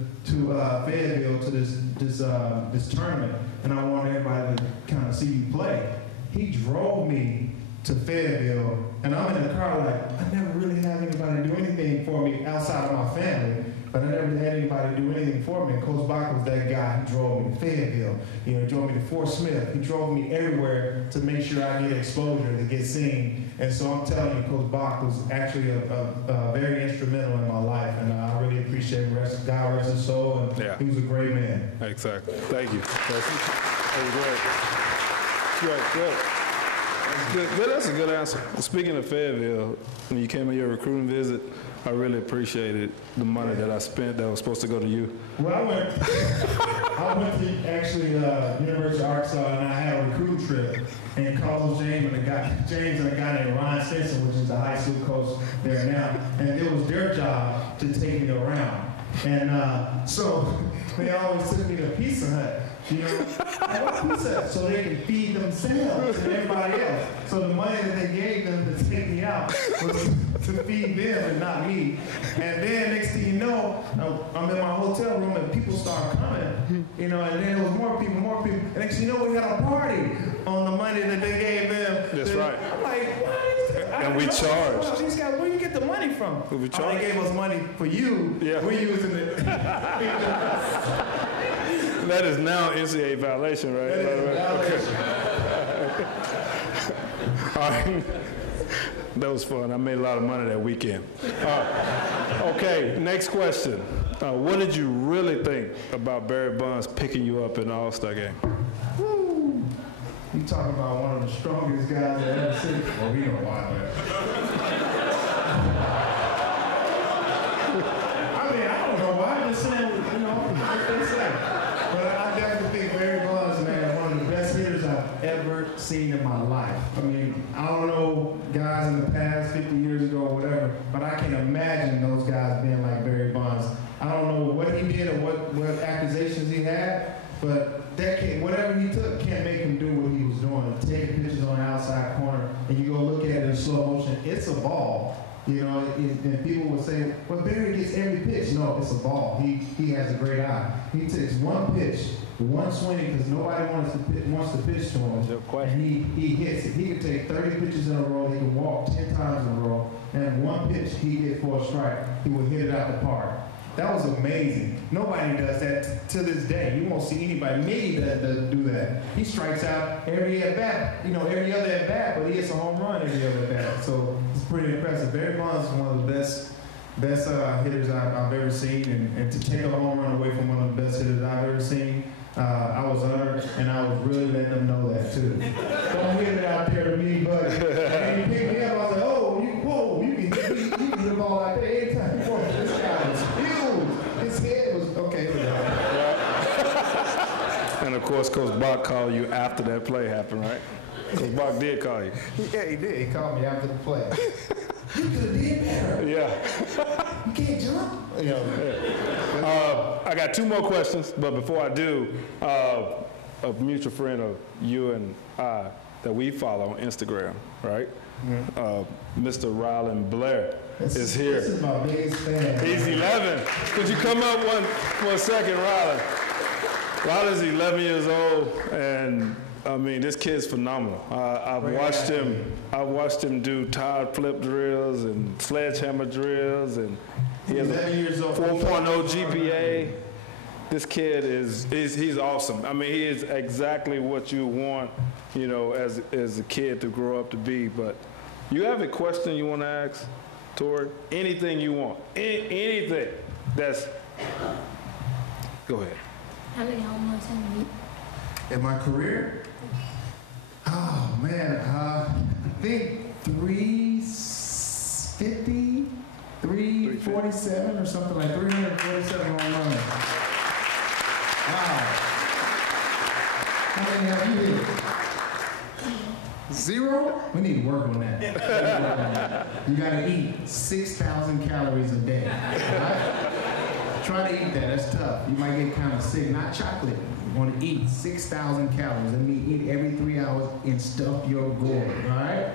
Fayetteville to this tournament, and I want everybody to kind of see you play, he drove me to Fayetteville, and I'm in the car like, I never really had anybody do anything for me outside of my family. But I never had anybody do anything for me. And Coach Bach was that guy who drove me to Fayetteville. He drove me to Fort Smith. He drove me everywhere to make sure I get exposure, to get seen. And so I'm telling you, Coach Bach was actually a very instrumental in my life, and I really appreciate him. God rest his soul, and he was a great man. Exactly. Thank you. That was great. Good. That's a good answer. Speaking of Fayetteville, when you came on your recruiting visit, I really appreciated the money that I spent that was supposed to go to you. Well, I went to actually University of Arkansas, and I had a recruiting trip. And Carlos James and a guy named Ryan Stinson, which is the high school coach there now, and it was their job to take me around. And so they always took me to Pizza Hut. You know, what pizza Hut? So they can feed themselves and everybody else. So the money that they gave them to take me out was to feed them and not me. And then next thing you know, I'm in my hotel room and people start coming. You know, and then there was more people. And next thing you know, we had a party on the money that they gave them. That's right. I'm like, what? And we charged. These guys, where do you get the money from? We charged. They gave us money for you. Yeah. We're using it. That is now NCAA violation, right? That is violation. Okay. All right. That was fun. I made a lot of money that weekend. Okay, next question. What did you really think about Barry Bonds picking you up in the All-Star game? Woo. You talking about one of the strongest guys I've ever seen? Well, we don't want that. I mean, I don't know why. I'm just saying, you know, what they say. But I definitely think Barry Bonds, man, one of the best hitters I've ever seen in my life. I mean, I don't know guys in the past, 50 years ago or whatever, but I can imagine those guys being like Barry Bonds. I don't know what he did or what accusations he had, but that can't, whatever he took can't make him do what he was doing. Taking pitches on the outside corner, and you go look at it in slow motion, it's a ball. You know, and people will say, well, Barry gets every pitch. No, it's a ball. He has a great eye. He takes one pitch, one swing, because nobody wants to pitch to him. And he hits it. He can take 30 pitches in a row. He can walk 10 times in a row. And one pitch he hit for a strike. He will hit it out the park. That was amazing. Nobody does that to this day. You won't see anybody. Maybe that doesn't do that. He strikes out every at bat, you know, every other at bat, but he hits a home run every other at bat. So it's pretty impressive. Barry Bonds is one of the best hitters I've ever seen, and to take a home run away from one of the best hitters I've ever seen, I was honored, and I was really letting them know that too. Don't hit it out there to me, buddy. And he picked me up. I was like, oh, you can hit the ball out there anytime you want. This guy was huge. His head was okay. And of course, Coach Bach called you after that play happened, right? Coach Bach did call you. Yeah, he did. He called me after the play. You could have did better. Yeah. You can't jump. You know. I got two more questions, but before I do, a mutual friend of you and I that we follow on Instagram, right? Mm-hmm. Mr. Rylan Blair is here. This is my biggest fan. He's 11. Could you come up one second, Rylan? Rylan's 11 years old, and I mean, this kid's phenomenal. I've watched him do tire flip drills and sledgehammer drills, and he has a 4.0 GPA. This kid he's awesome. I mean, he is exactly what you want, you know, as a kid to grow up to be. But you have a question you want to ask, Torii? Anything you want, anything. Go ahead. How many home runs have you? In my career? Oh, man, I think 350, 347 or something like 347 home runs. Wow. How many have you hit? 0? We need to work on that. You got to eat 6,000 calories a day. Right? Try to eat that. That's tough. You might get kind of sick. Not chocolate. You want to eat 6,000 calories. That means eat every 3 hours and stuff your gourd. All right?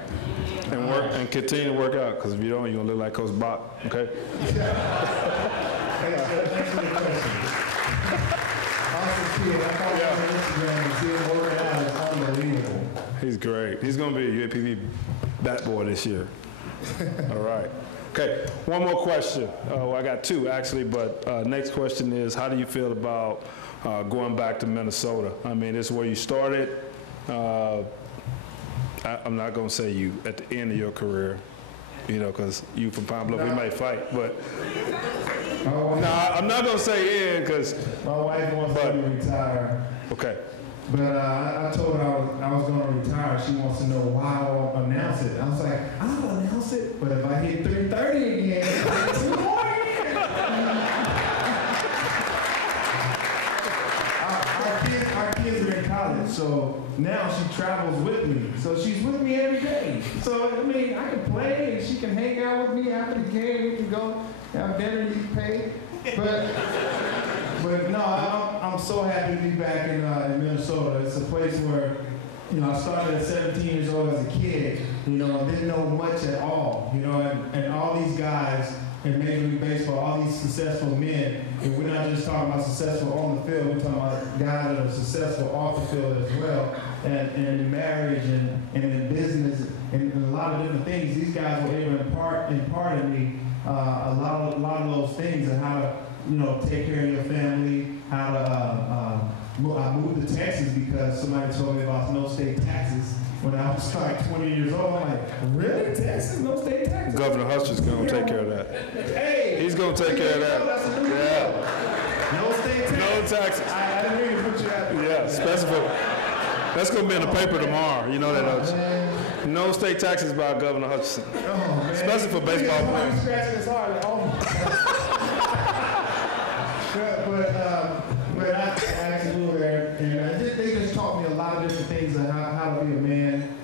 And work and continue to work out, because if you don't, you're going to look like Coach Bach. Okay? Thanks for the question. Awesome kid. I follow him on Instagram and see him working out. It's unbelievable. He's great. He's going to be a UAPB bat boy this year. All right. Okay, one more question. Well, I got two, actually, but next question is, how do you feel about going back to Minnesota? I mean, this is where you started. I'm not going to say you at the end of your career, you know, because you from Pine Bluff, we might fight, but no, I'm not going to say end, because... My wife wants me to retire. Okay. But I told her I was going to retire. She wants to know why I'll announce it. I was like, I'll announce it, but if I hit 330 again, it's 2 more again. Our kids are in college, so now she travels with me. So she's with me every day. So, I mean, I can play and she can hang out with me after the game. We can go have dinner, you can pay. But no, I'm so happy to be back in Minnesota. It's a place where, I started at 17 years old as a kid, didn't know much at all, and all these guys in Major League Baseball, all these successful men, and we're not just talking about successful on the field, we're talking about guys that are successful off the field as well, and in marriage and in business and a lot of different things. These guys were able to impart in me a lot of those things, and how to take care of your family, how to I moved to Texas because somebody told me about no state taxes when I was like 20 years old. I'm like, really? Texas? No state taxes? Governor Hutchinson going to take care of that. Hey! He's going to take care of that. Yeah. No state taxes. No taxes. I didn't mean to put you out there. Yeah, specific. That's going to be in the paper tomorrow. You know that, don't you? No state taxes by Governor Hutchinson. Oh, man. Especially for baseball players. He's scratching his heart. Like, oh, but I actually moved there, and they just taught me a lot of different things on how to be a man,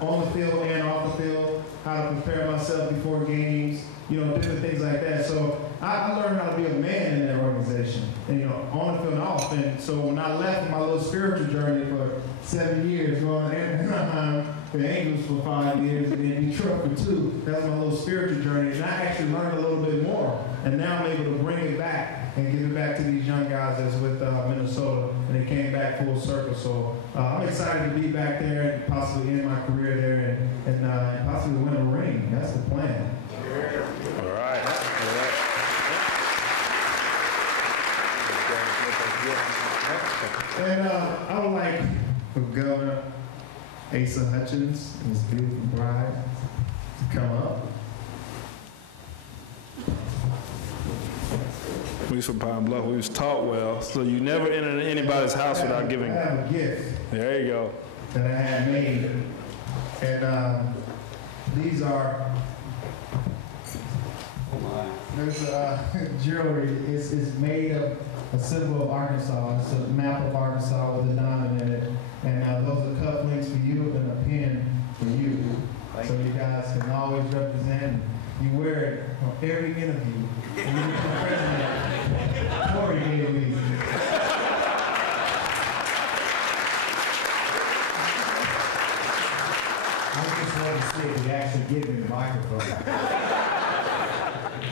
on the field and off the field, how to prepare myself before games, different things like that. So I learned how to be a man in that organization, on the field and off. And so when I left my little spiritual journey for 7 years, going to Anaheim, the Angels for 5 years, and then Detroit for 2, that was my little spiritual journey. And I actually learned a little bit more. And now I'm able to bring it back and give it back to these young guys that's with Minnesota, and they came back full circle. So I'm excited to be back there and possibly end my career there and possibly win a ring. That's the plan. All right. And I would like for Governor Asa Hutchins and his beautiful bride to come up. We was from Pine Bluff. We was taught well, so you never enter anybody's house without giving. I have a gift There you go. that I had made, and these are. There's jewelry. It's made of a symbol of Arkansas. It's a map of Arkansas with a diamond in it, and those are cufflinks for you and a pin for you, so you guys can always represent. You wear it on every interview. And you the president, Torii gave me. I just want to see if he actually give me the microphone.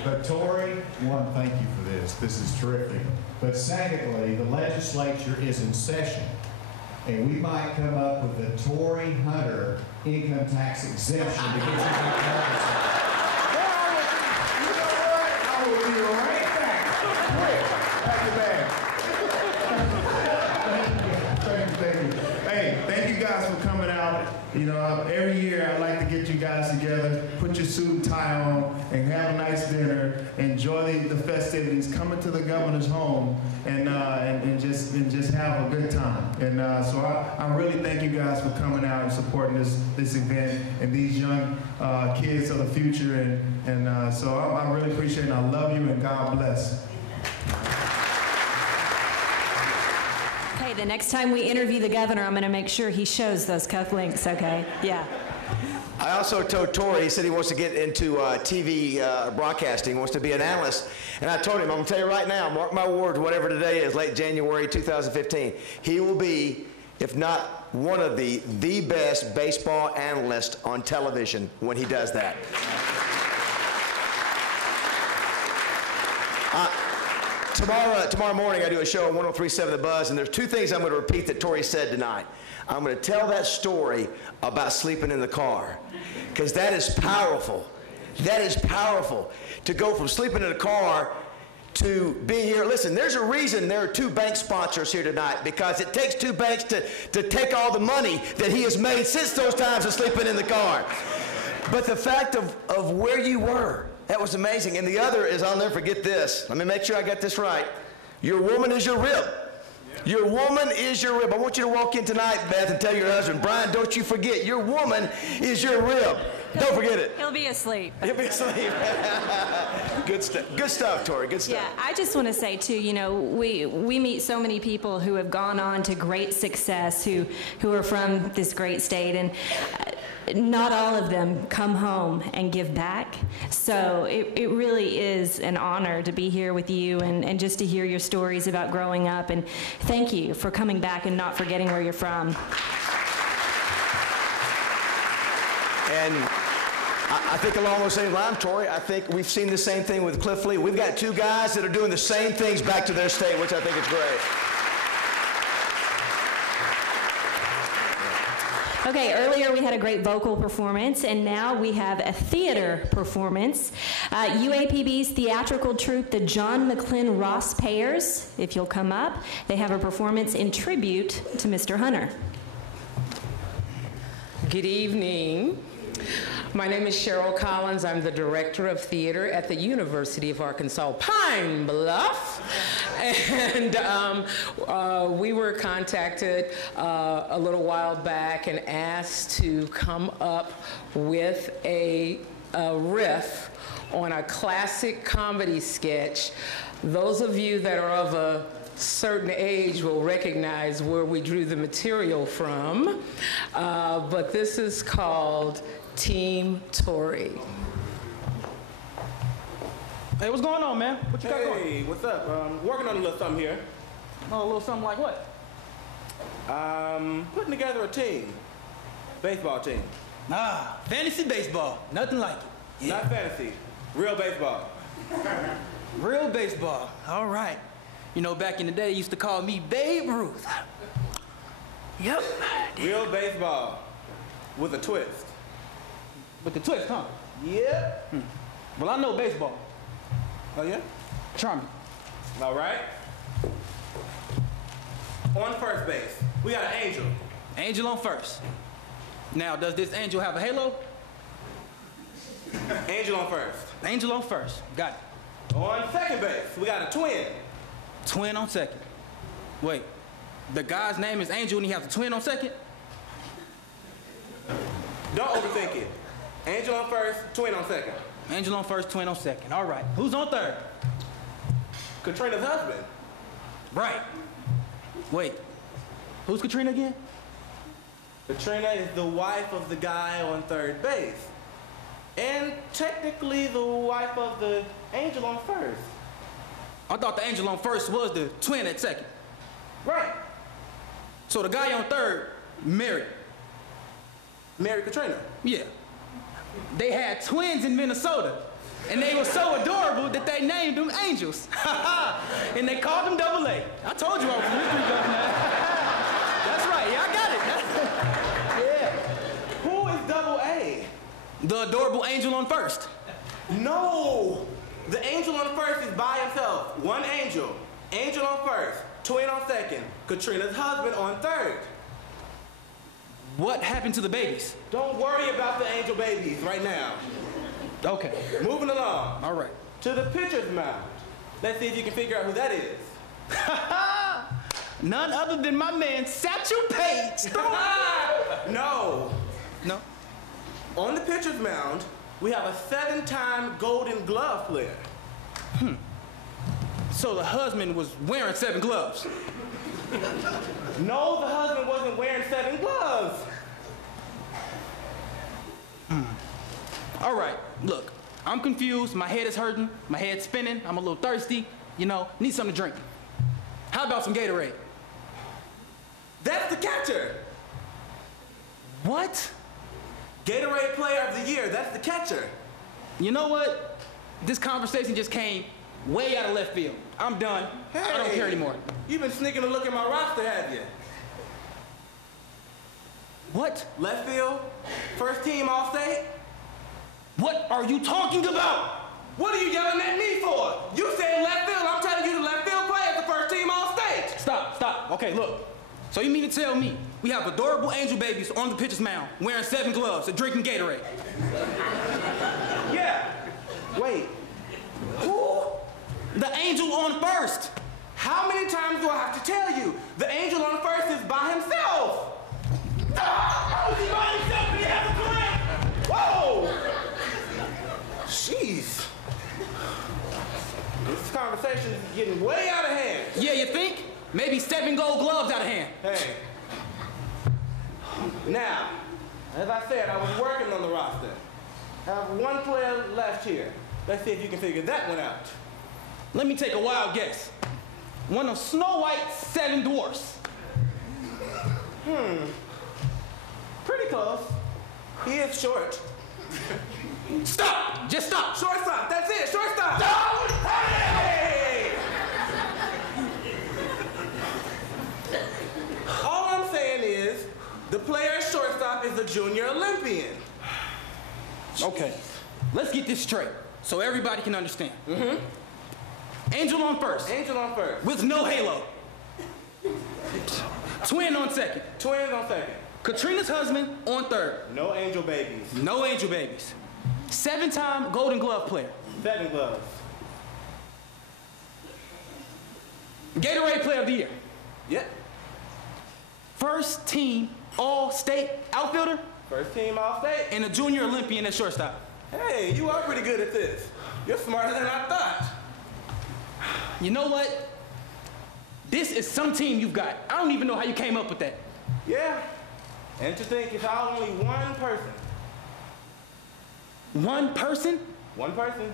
But Torii, one, thank you for this. This is terrific. But secondly, the legislature is in session, and we might come up with a Torii Hunter income tax exemption to get you back. I will be right back. Quick, back to back. Thank you. Hey, thank you guys for coming out. Every year I like to get you guys together, put your suit and tie on, and have a nice dinner, enjoy the festivities, come into the governor's home, and just have a good time. And so I really thank you guys for coming out and supporting this event and these young kids of the future. And so I really appreciate it. And I love you, and God bless. Okay, the next time we interview the governor, I'm going to make sure he shows those cufflinks, okay? Yeah. I also told Torii, he said he wants to get into TV broadcasting, he wants to be an analyst. And I told him, I'm going to tell you right now, mark my words, whatever today is, late January 2015, he will be, if not one of the best baseball analysts on television when he does that. Tomorrow morning, I do a show on 103.7 The Buzz, and there's 2 things I'm going to repeat that Torii said tonight. I'm going to tell that story about sleeping in the car, because that is powerful. That is powerful, to go from sleeping in a car to being here. Listen, there's a reason there are 2 bank sponsors here tonight, because it takes 2 banks to take all the money that he has made since those times of sleeping in the car. But the fact of where you were, that was amazing. And the other is, I'll never forget this. Let me make sure I got this right. Your woman is your rib. Your woman is your rib. I want you to walk in tonight, Beth, and tell your husband, Brian, don't you forget, your woman is your rib. Don't forget it. He'll be asleep. He'll be asleep. Good stuff. Good stuff, Torii. Good stuff. Yeah, I just want to say, too, you know, we meet so many people who have gone on to great success, who are from this great state, and not all of them come home and give back. So it really is an honor to be here with you and just to hear your stories about growing up. And thank you for coming back and not forgetting where you're from. And I think along those same lines, Torii, I think we've seen the same thing with Cliff Lee. We've got two guys that are doing the same things back to their state, which I think is great. Okay, earlier we had a great vocal performance, and now we have a theater performance. UAPB's theatrical troupe, the John McClin Ross Payers, if you'll come up, they have a performance in tribute to Mr. Hunter. Good evening. My name is Cheryl Collins. I'm the director of theater at the University of Arkansas, Pine Bluff. And we were contacted a little while back and asked to come up with a riff on a classic comedy sketch. Those of you that are of a certain age will recognize where we drew the material from, but this is called Team Torii. Hey, what's going on, man? What you got going? Hey, what's up? Working on a little something here. Oh, a little something like what? Putting together a team. Baseball team. Ah, fantasy baseball. Nothing like it. Yeah. Not fantasy. Real baseball. Real baseball. All right. You know, back in the day, they used to call me Babe Ruth. Yep. Real baseball. With a twist. With the twist, huh? Yep. Well, I know baseball. Oh, yeah? Charming. All right. On first base, we got an angel. Angel on first. Now, does this angel have a halo? Angel on first. Angel on first. Got it. On second base, we got a twin. Twin on second. Wait, the guy's name is Angel and he has a twin on second? Don't overthink it. Angel on first, twin on second. Angel on first, twin on second. All right. Who's on third? Katrina's husband. Right. Wait, who's Katrina again? Katrina is the wife of the guy on third base. And technically the wife of the angel on first. I thought the angel on first was the twin at second. Right. So the guy on third married. Married Katrina? Yeah. They had twins in Minnesota, and they were so adorable that they named them Angels. And they called them Double A. I told you I was a history buff, man. That's right. Yeah, I got it. Yeah. Who is Double A? The adorable angel on first. No. The angel on first is by himself. One angel. Angel on first. Twin on second. Katrina's husband on third. What happened to the babies? Don't worry about the angel babies right now. Okay. Moving along. All right. To the pitcher's mound. Let's see if you can figure out who that is. None other than my man, Satchel Paige. No. No? On the pitcher's mound, we have a 7-time Golden Glove player. So the husband was wearing 7 gloves. No, the husband wasn't wearing 7 gloves. All right, look, I'm confused. My head is hurting. My head's spinning. I'm a little thirsty. You know, need something to drink. How about some Gatorade? That's the catcher. What? Gatorade Player of the Year. That's the catcher. You know what? This conversation just came way out of left field. I'm done. Hey, I don't care anymore. You've been sneaking a look at my roster, have you? What? Left field, first team All-State. What are you talking about? What are you yelling at me for? You said left field. I'm telling you the left field player is the first team All-State. Stop. Okay, look. So you mean to tell me we have adorable angel babies on the pitcher's mound wearing 7 gloves and drinking Gatorade? Yeah. Wait. Who? The angel on first. How many times do I have to tell you? The angel on first is by himself. How is he by himself when he has a twin? Whoa! Jeez. This conversation is getting way out of hand. Yeah, you think? Maybe 7 gold gloves out of hand. Hey. Now, as I said, I was working on the roster. I have 1 player left here. Let's see if you can figure that one out. Let me take a wild guess. One of Snow White's 7 dwarfs. Pretty close. He is short. Stop! Just stop! Shortstop, that's it, shortstop! Don't! Hey! All I'm saying is, the player at shortstop is a junior Olympian. Okay, let's get this straight so everybody can understand. Angel on first. Angel on first. With no halo. Twin on second. Twins on second. Katrina's husband on third. No angel babies. No angel babies. 7-time Golden Glove player. 7 gloves. Gatorade Player of the Year. Yep. First team All-State outfielder. First team All-State. And a junior Olympian at shortstop. Hey, you are pretty good at this. You're smarter than I thought. You know what? This is some team you've got. I don't even know how you came up with that. Yeah. And to think it's all only one person. One person? One person.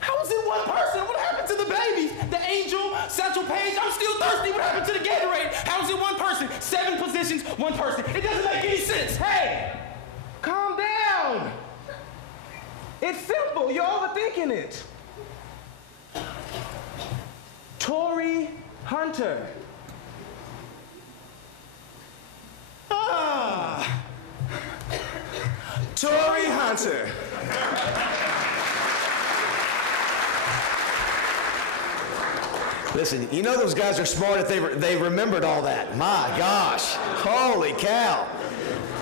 How is it one person? What happened to the babies? The Angel, Satchel Paige, I'm still thirsty. What happened to the Gatorade? How is it one person? 7 positions, one person. It doesn't make any sense. Hey! Calm down! It's simple. You're overthinking it. Torii Hunter. Torii Hunter. Listen, you know those guys are smart if they remembered all that. My gosh. Holy cow.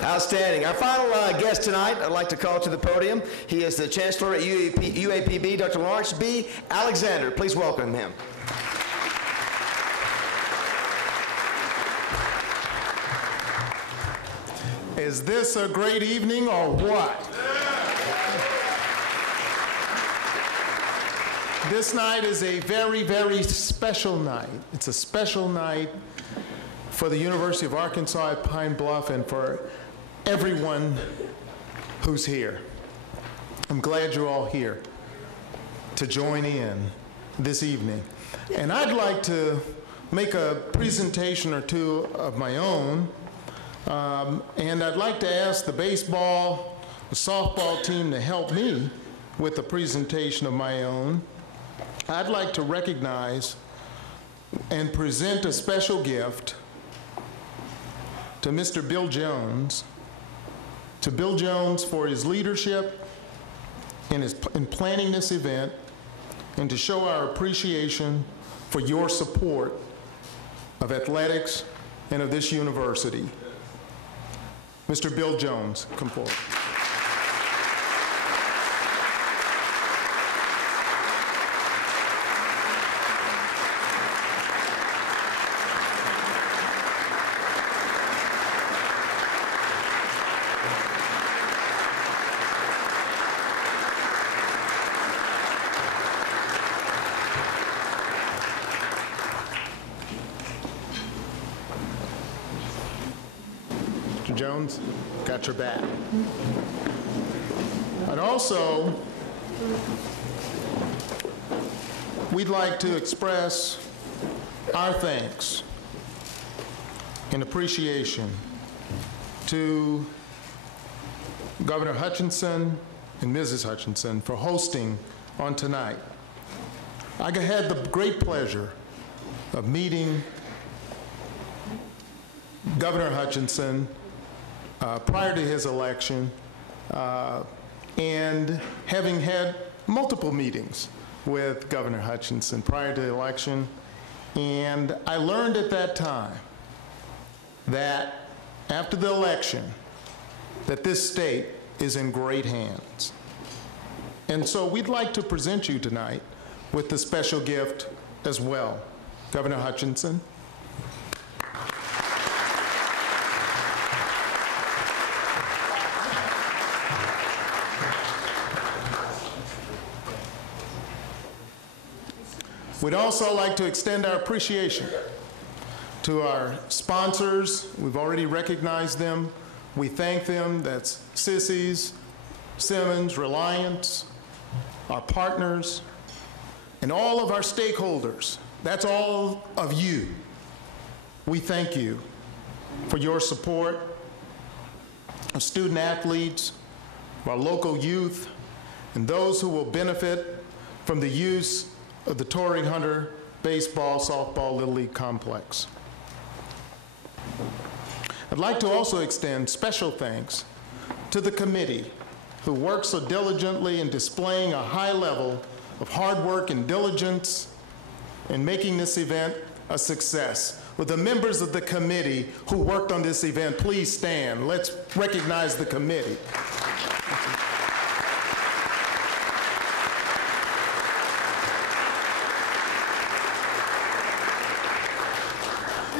Outstanding. Our final guest tonight, I'd like to call to the podium. He is the Chancellor at UAPB, Dr. Lawrence B. Alexander. Please welcome him. Is this a great evening or what? This night is a very, very special night. It's a special night for the University of Arkansas at Pine Bluff and for everyone who's here. I'm glad you're all here to join in this evening. And I'd like to make a presentation or two of my own. And I'd like to ask the baseball, the softball team to help me with a presentation of my own. I'd like to recognize and present a special gift to Mr. Bill Jones, to Bill Jones for his leadership in planning this event, and to show our appreciation for your support of athletics and of this university. Mr. Bill Jones, come forward. Jones, got your back. And also, we'd like to express our thanks and appreciation to Governor Hutchinson and Mrs. Hutchinson for hosting on tonight. I had the great pleasure of meeting Governor Hutchinson prior to his election, and having had multiple meetings with Governor Hutchinson prior to the election, and I learned at that time that after the election, that this state is in great hands. And so we'd like to present you tonight with the special gift as well. Governor Hutchinson. We'd also like to extend our appreciation to our sponsors. We've already recognized them. We thank them. That's Sissy's, Simmons, Reliance, our partners, and all of our stakeholders. That's all of you. We thank you for your support of student athletes, of our local youth, and those who will benefit from the use of the Torii Hunter Baseball, Softball, Little League Complex. I'd like to also extend special thanks to the committee who worked so diligently in displaying a high level of hard work and diligence in making this event a success. With the members of the committee who worked on this event, please stand. Let's recognize the committee.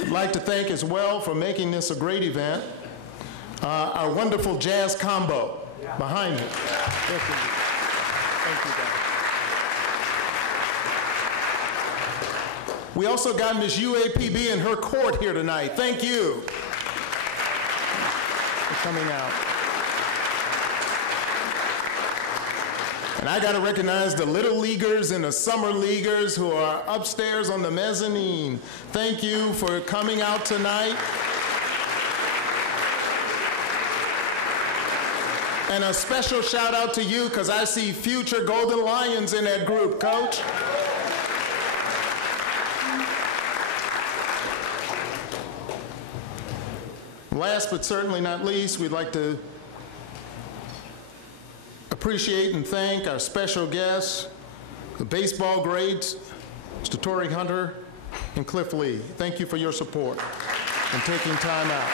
I'd like to thank as well for making this a great event, our wonderful jazz combo behind me. Thank you. Thank you, guys. We also got Ms. UAPB and her court here tonight. Thank you for coming out. And I got to recognize the Little Leaguers and the Summer Leaguers who are upstairs on the mezzanine. Thank you for coming out tonight. And a special shout out to you because I see future Golden Lions in that group, Coach. Last but certainly not least, we'd like to appreciate and thank our special guests, the baseball greats, Mr. Torii Hunter and Cliff Lee. Thank you for your support and taking time out.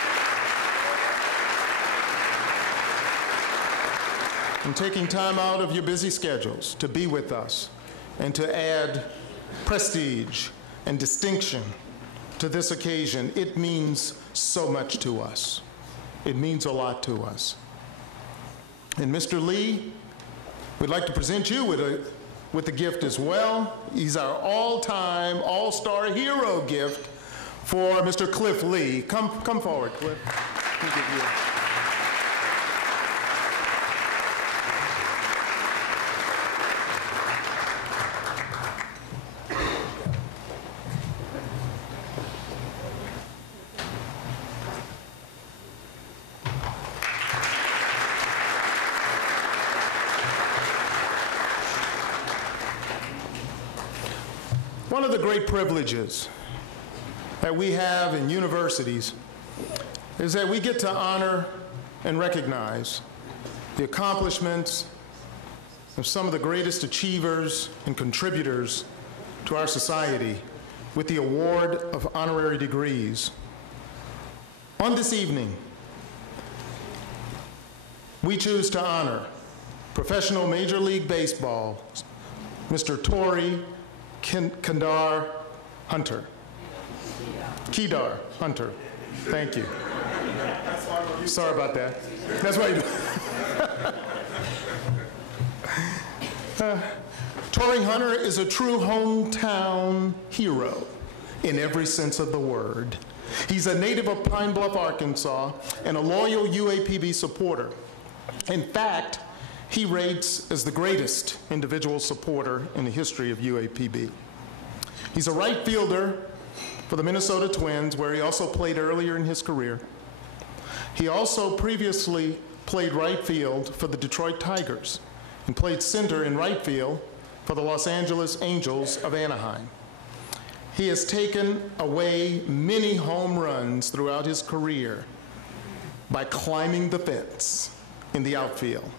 And taking time out of your busy schedules to be with us and to add prestige and distinction to this occasion. It means so much to us. It means a lot to us. And Mr. Lee, we'd like to present you with a gift as well. He's our all-time, all-star hero gift for Mr. Cliff Lee. Come forward, Cliff. We'll give you One of the great privileges that we have in universities is that we get to honor and recognize the accomplishments of some of the greatest achievers and contributors to our society with the award of honorary degrees. On this evening, we choose to honor professional Major League Baseball, Mr. Torii Kedar Hunter. Kedar Hunter. Thank you. Sorry about that. That's why you do. Torii Hunter is a true hometown hero in every sense of the word. He's a native of Pine Bluff, Arkansas, and a loyal UAPB supporter. In fact, he rates as the greatest individual supporter in the history of UAPB. He's a right fielder for the Minnesota Twins, where he also played earlier in his career. He also previously played right field for the Detroit Tigers and played center in right field for the Los Angeles Angels of Anaheim. He has taken away many home runs throughout his career by climbing the fence in the outfield.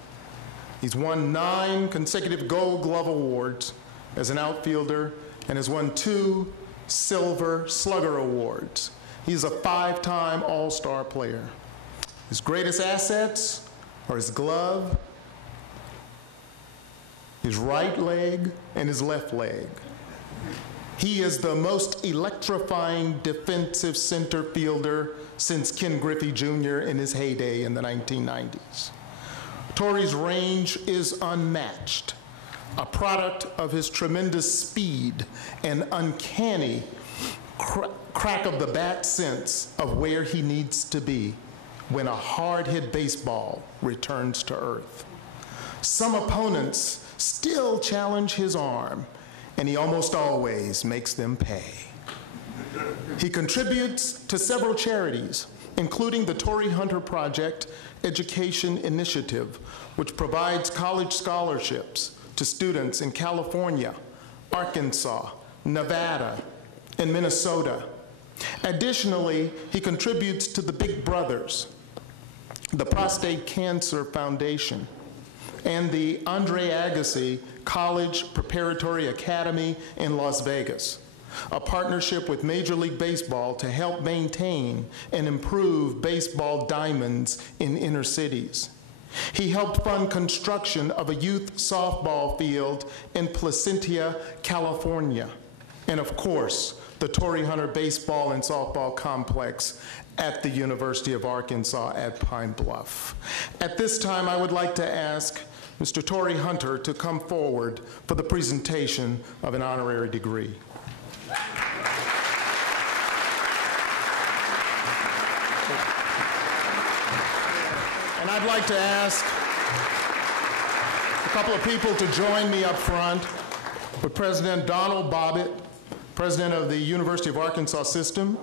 He's won 9 consecutive Gold Glove awards as an outfielder and has won 2 Silver Slugger awards. He's a 5-time All-Star player. His greatest assets are his glove, his right leg, and his left leg. He is the most electrifying defensive center fielder since Ken Griffey Jr. in his heyday in the 1990s. Torii's range is unmatched, a product of his tremendous speed and uncanny crack of the bat sense of where he needs to be when a hard-hit baseball returns to earth. Some opponents still challenge his arm, and he almost always makes them pay. He contributes to several charities, including the Torii Hunter Project Education Initiative, which provides college scholarships to students in California, Arkansas, Nevada, and Minnesota. Additionally, he contributes to the Big Brothers, the Prostate Cancer Foundation, and the Andre Agassi College Preparatory Academy in Las Vegas, a partnership with Major League Baseball to help maintain and improve baseball diamonds in inner cities. He helped fund construction of a youth softball field in Placentia, California, and of course, the Torii Hunter Baseball and Softball Complex at the University of Arkansas at Pine Bluff. At this time, I would like to ask Mr. Torii Hunter to come forward for the presentation of an honorary degree. And I'd like to ask a couple of people to join me up front with President Donald Bobbitt, President of the University of Arkansas System,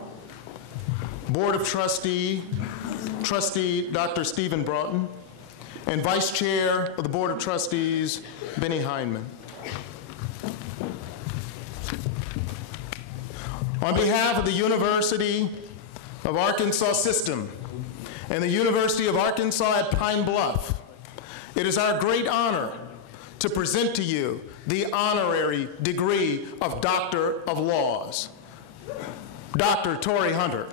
Board of Trustee Dr. Stephen Broughton, and Vice Chair of the Board of Trustees, Benny Heineman. On behalf of the University of Arkansas System and the University of Arkansas at Pine Bluff, it is our great honor to present to you the honorary degree of Doctor of Laws, Dr. Torii Hunter.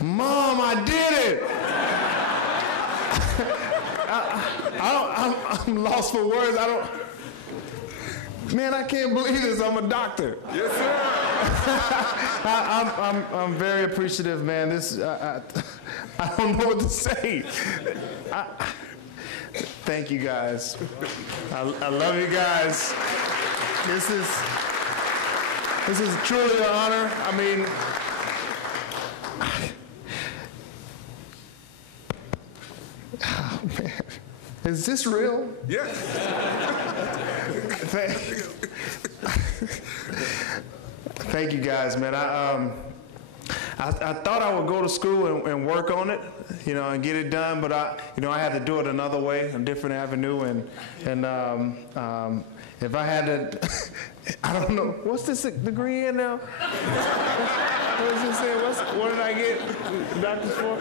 Mom, I did it! I'm lost for words. Man, I can't believe this. I'm a doctor. Yes, sir. I'm very appreciative, man. I don't know what to say. Thank you, guys. I love you guys. This is truly an honor. I mean, oh, man. Is this real? Yes. Thank you, guys, man. I thought I would go to school and work on it, and get it done, but I had to do it another way, a different avenue, and if I had to, I don't know, what's this degree in now? What does it say? What did I get doctors for?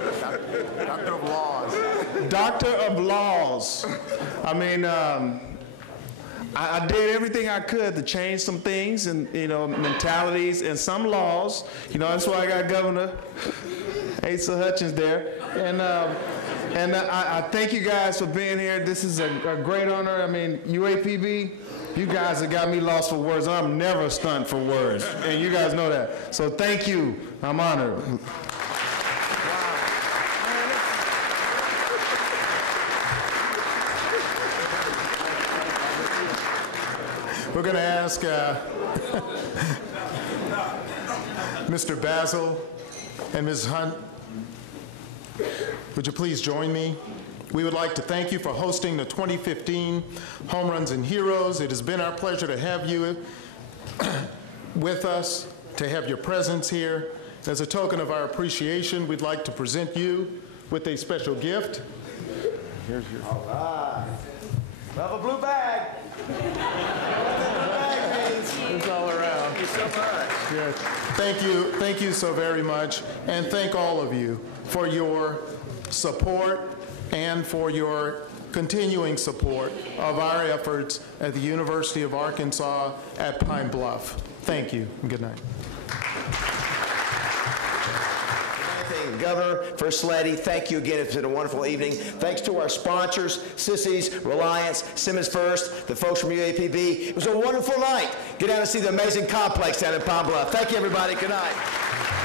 Doctor of Laws. Doctor of Laws. I mean, I did everything I could to change some things and, mentalities and some laws. That's why I got Governor Asa Hutchins there. And I thank you guys for being here. This is a great honor. I mean, UAPB, you guys have got me lost for words. I'm never stunned for words, and you guys know that. So thank you. I'm honored. We're going to ask Mr. Basil and Ms. Hunt, would you please join me? We would like to thank you for hosting the 2015 Homeruns and Heroes. It has been our pleasure to have you with us, to have your presence here. As a token of our appreciation, we'd like to present you with a special gift. Here's your... All right. Love a blue bag. It's all around. Thank you so much. Yeah. Thank you so very much, and thank all of you for your support and for your continuing support of our efforts at the University of Arkansas at Pine Bluff. Thank you, and good night. Governor, First Lady, thank you again. It's been a wonderful evening. Thanks to our sponsors, Sissies, Reliance, Simmons First, the folks from UAPB. It was a wonderful night. Get down and see the amazing complex down in Pine Bluff. Thank you, everybody. Good night.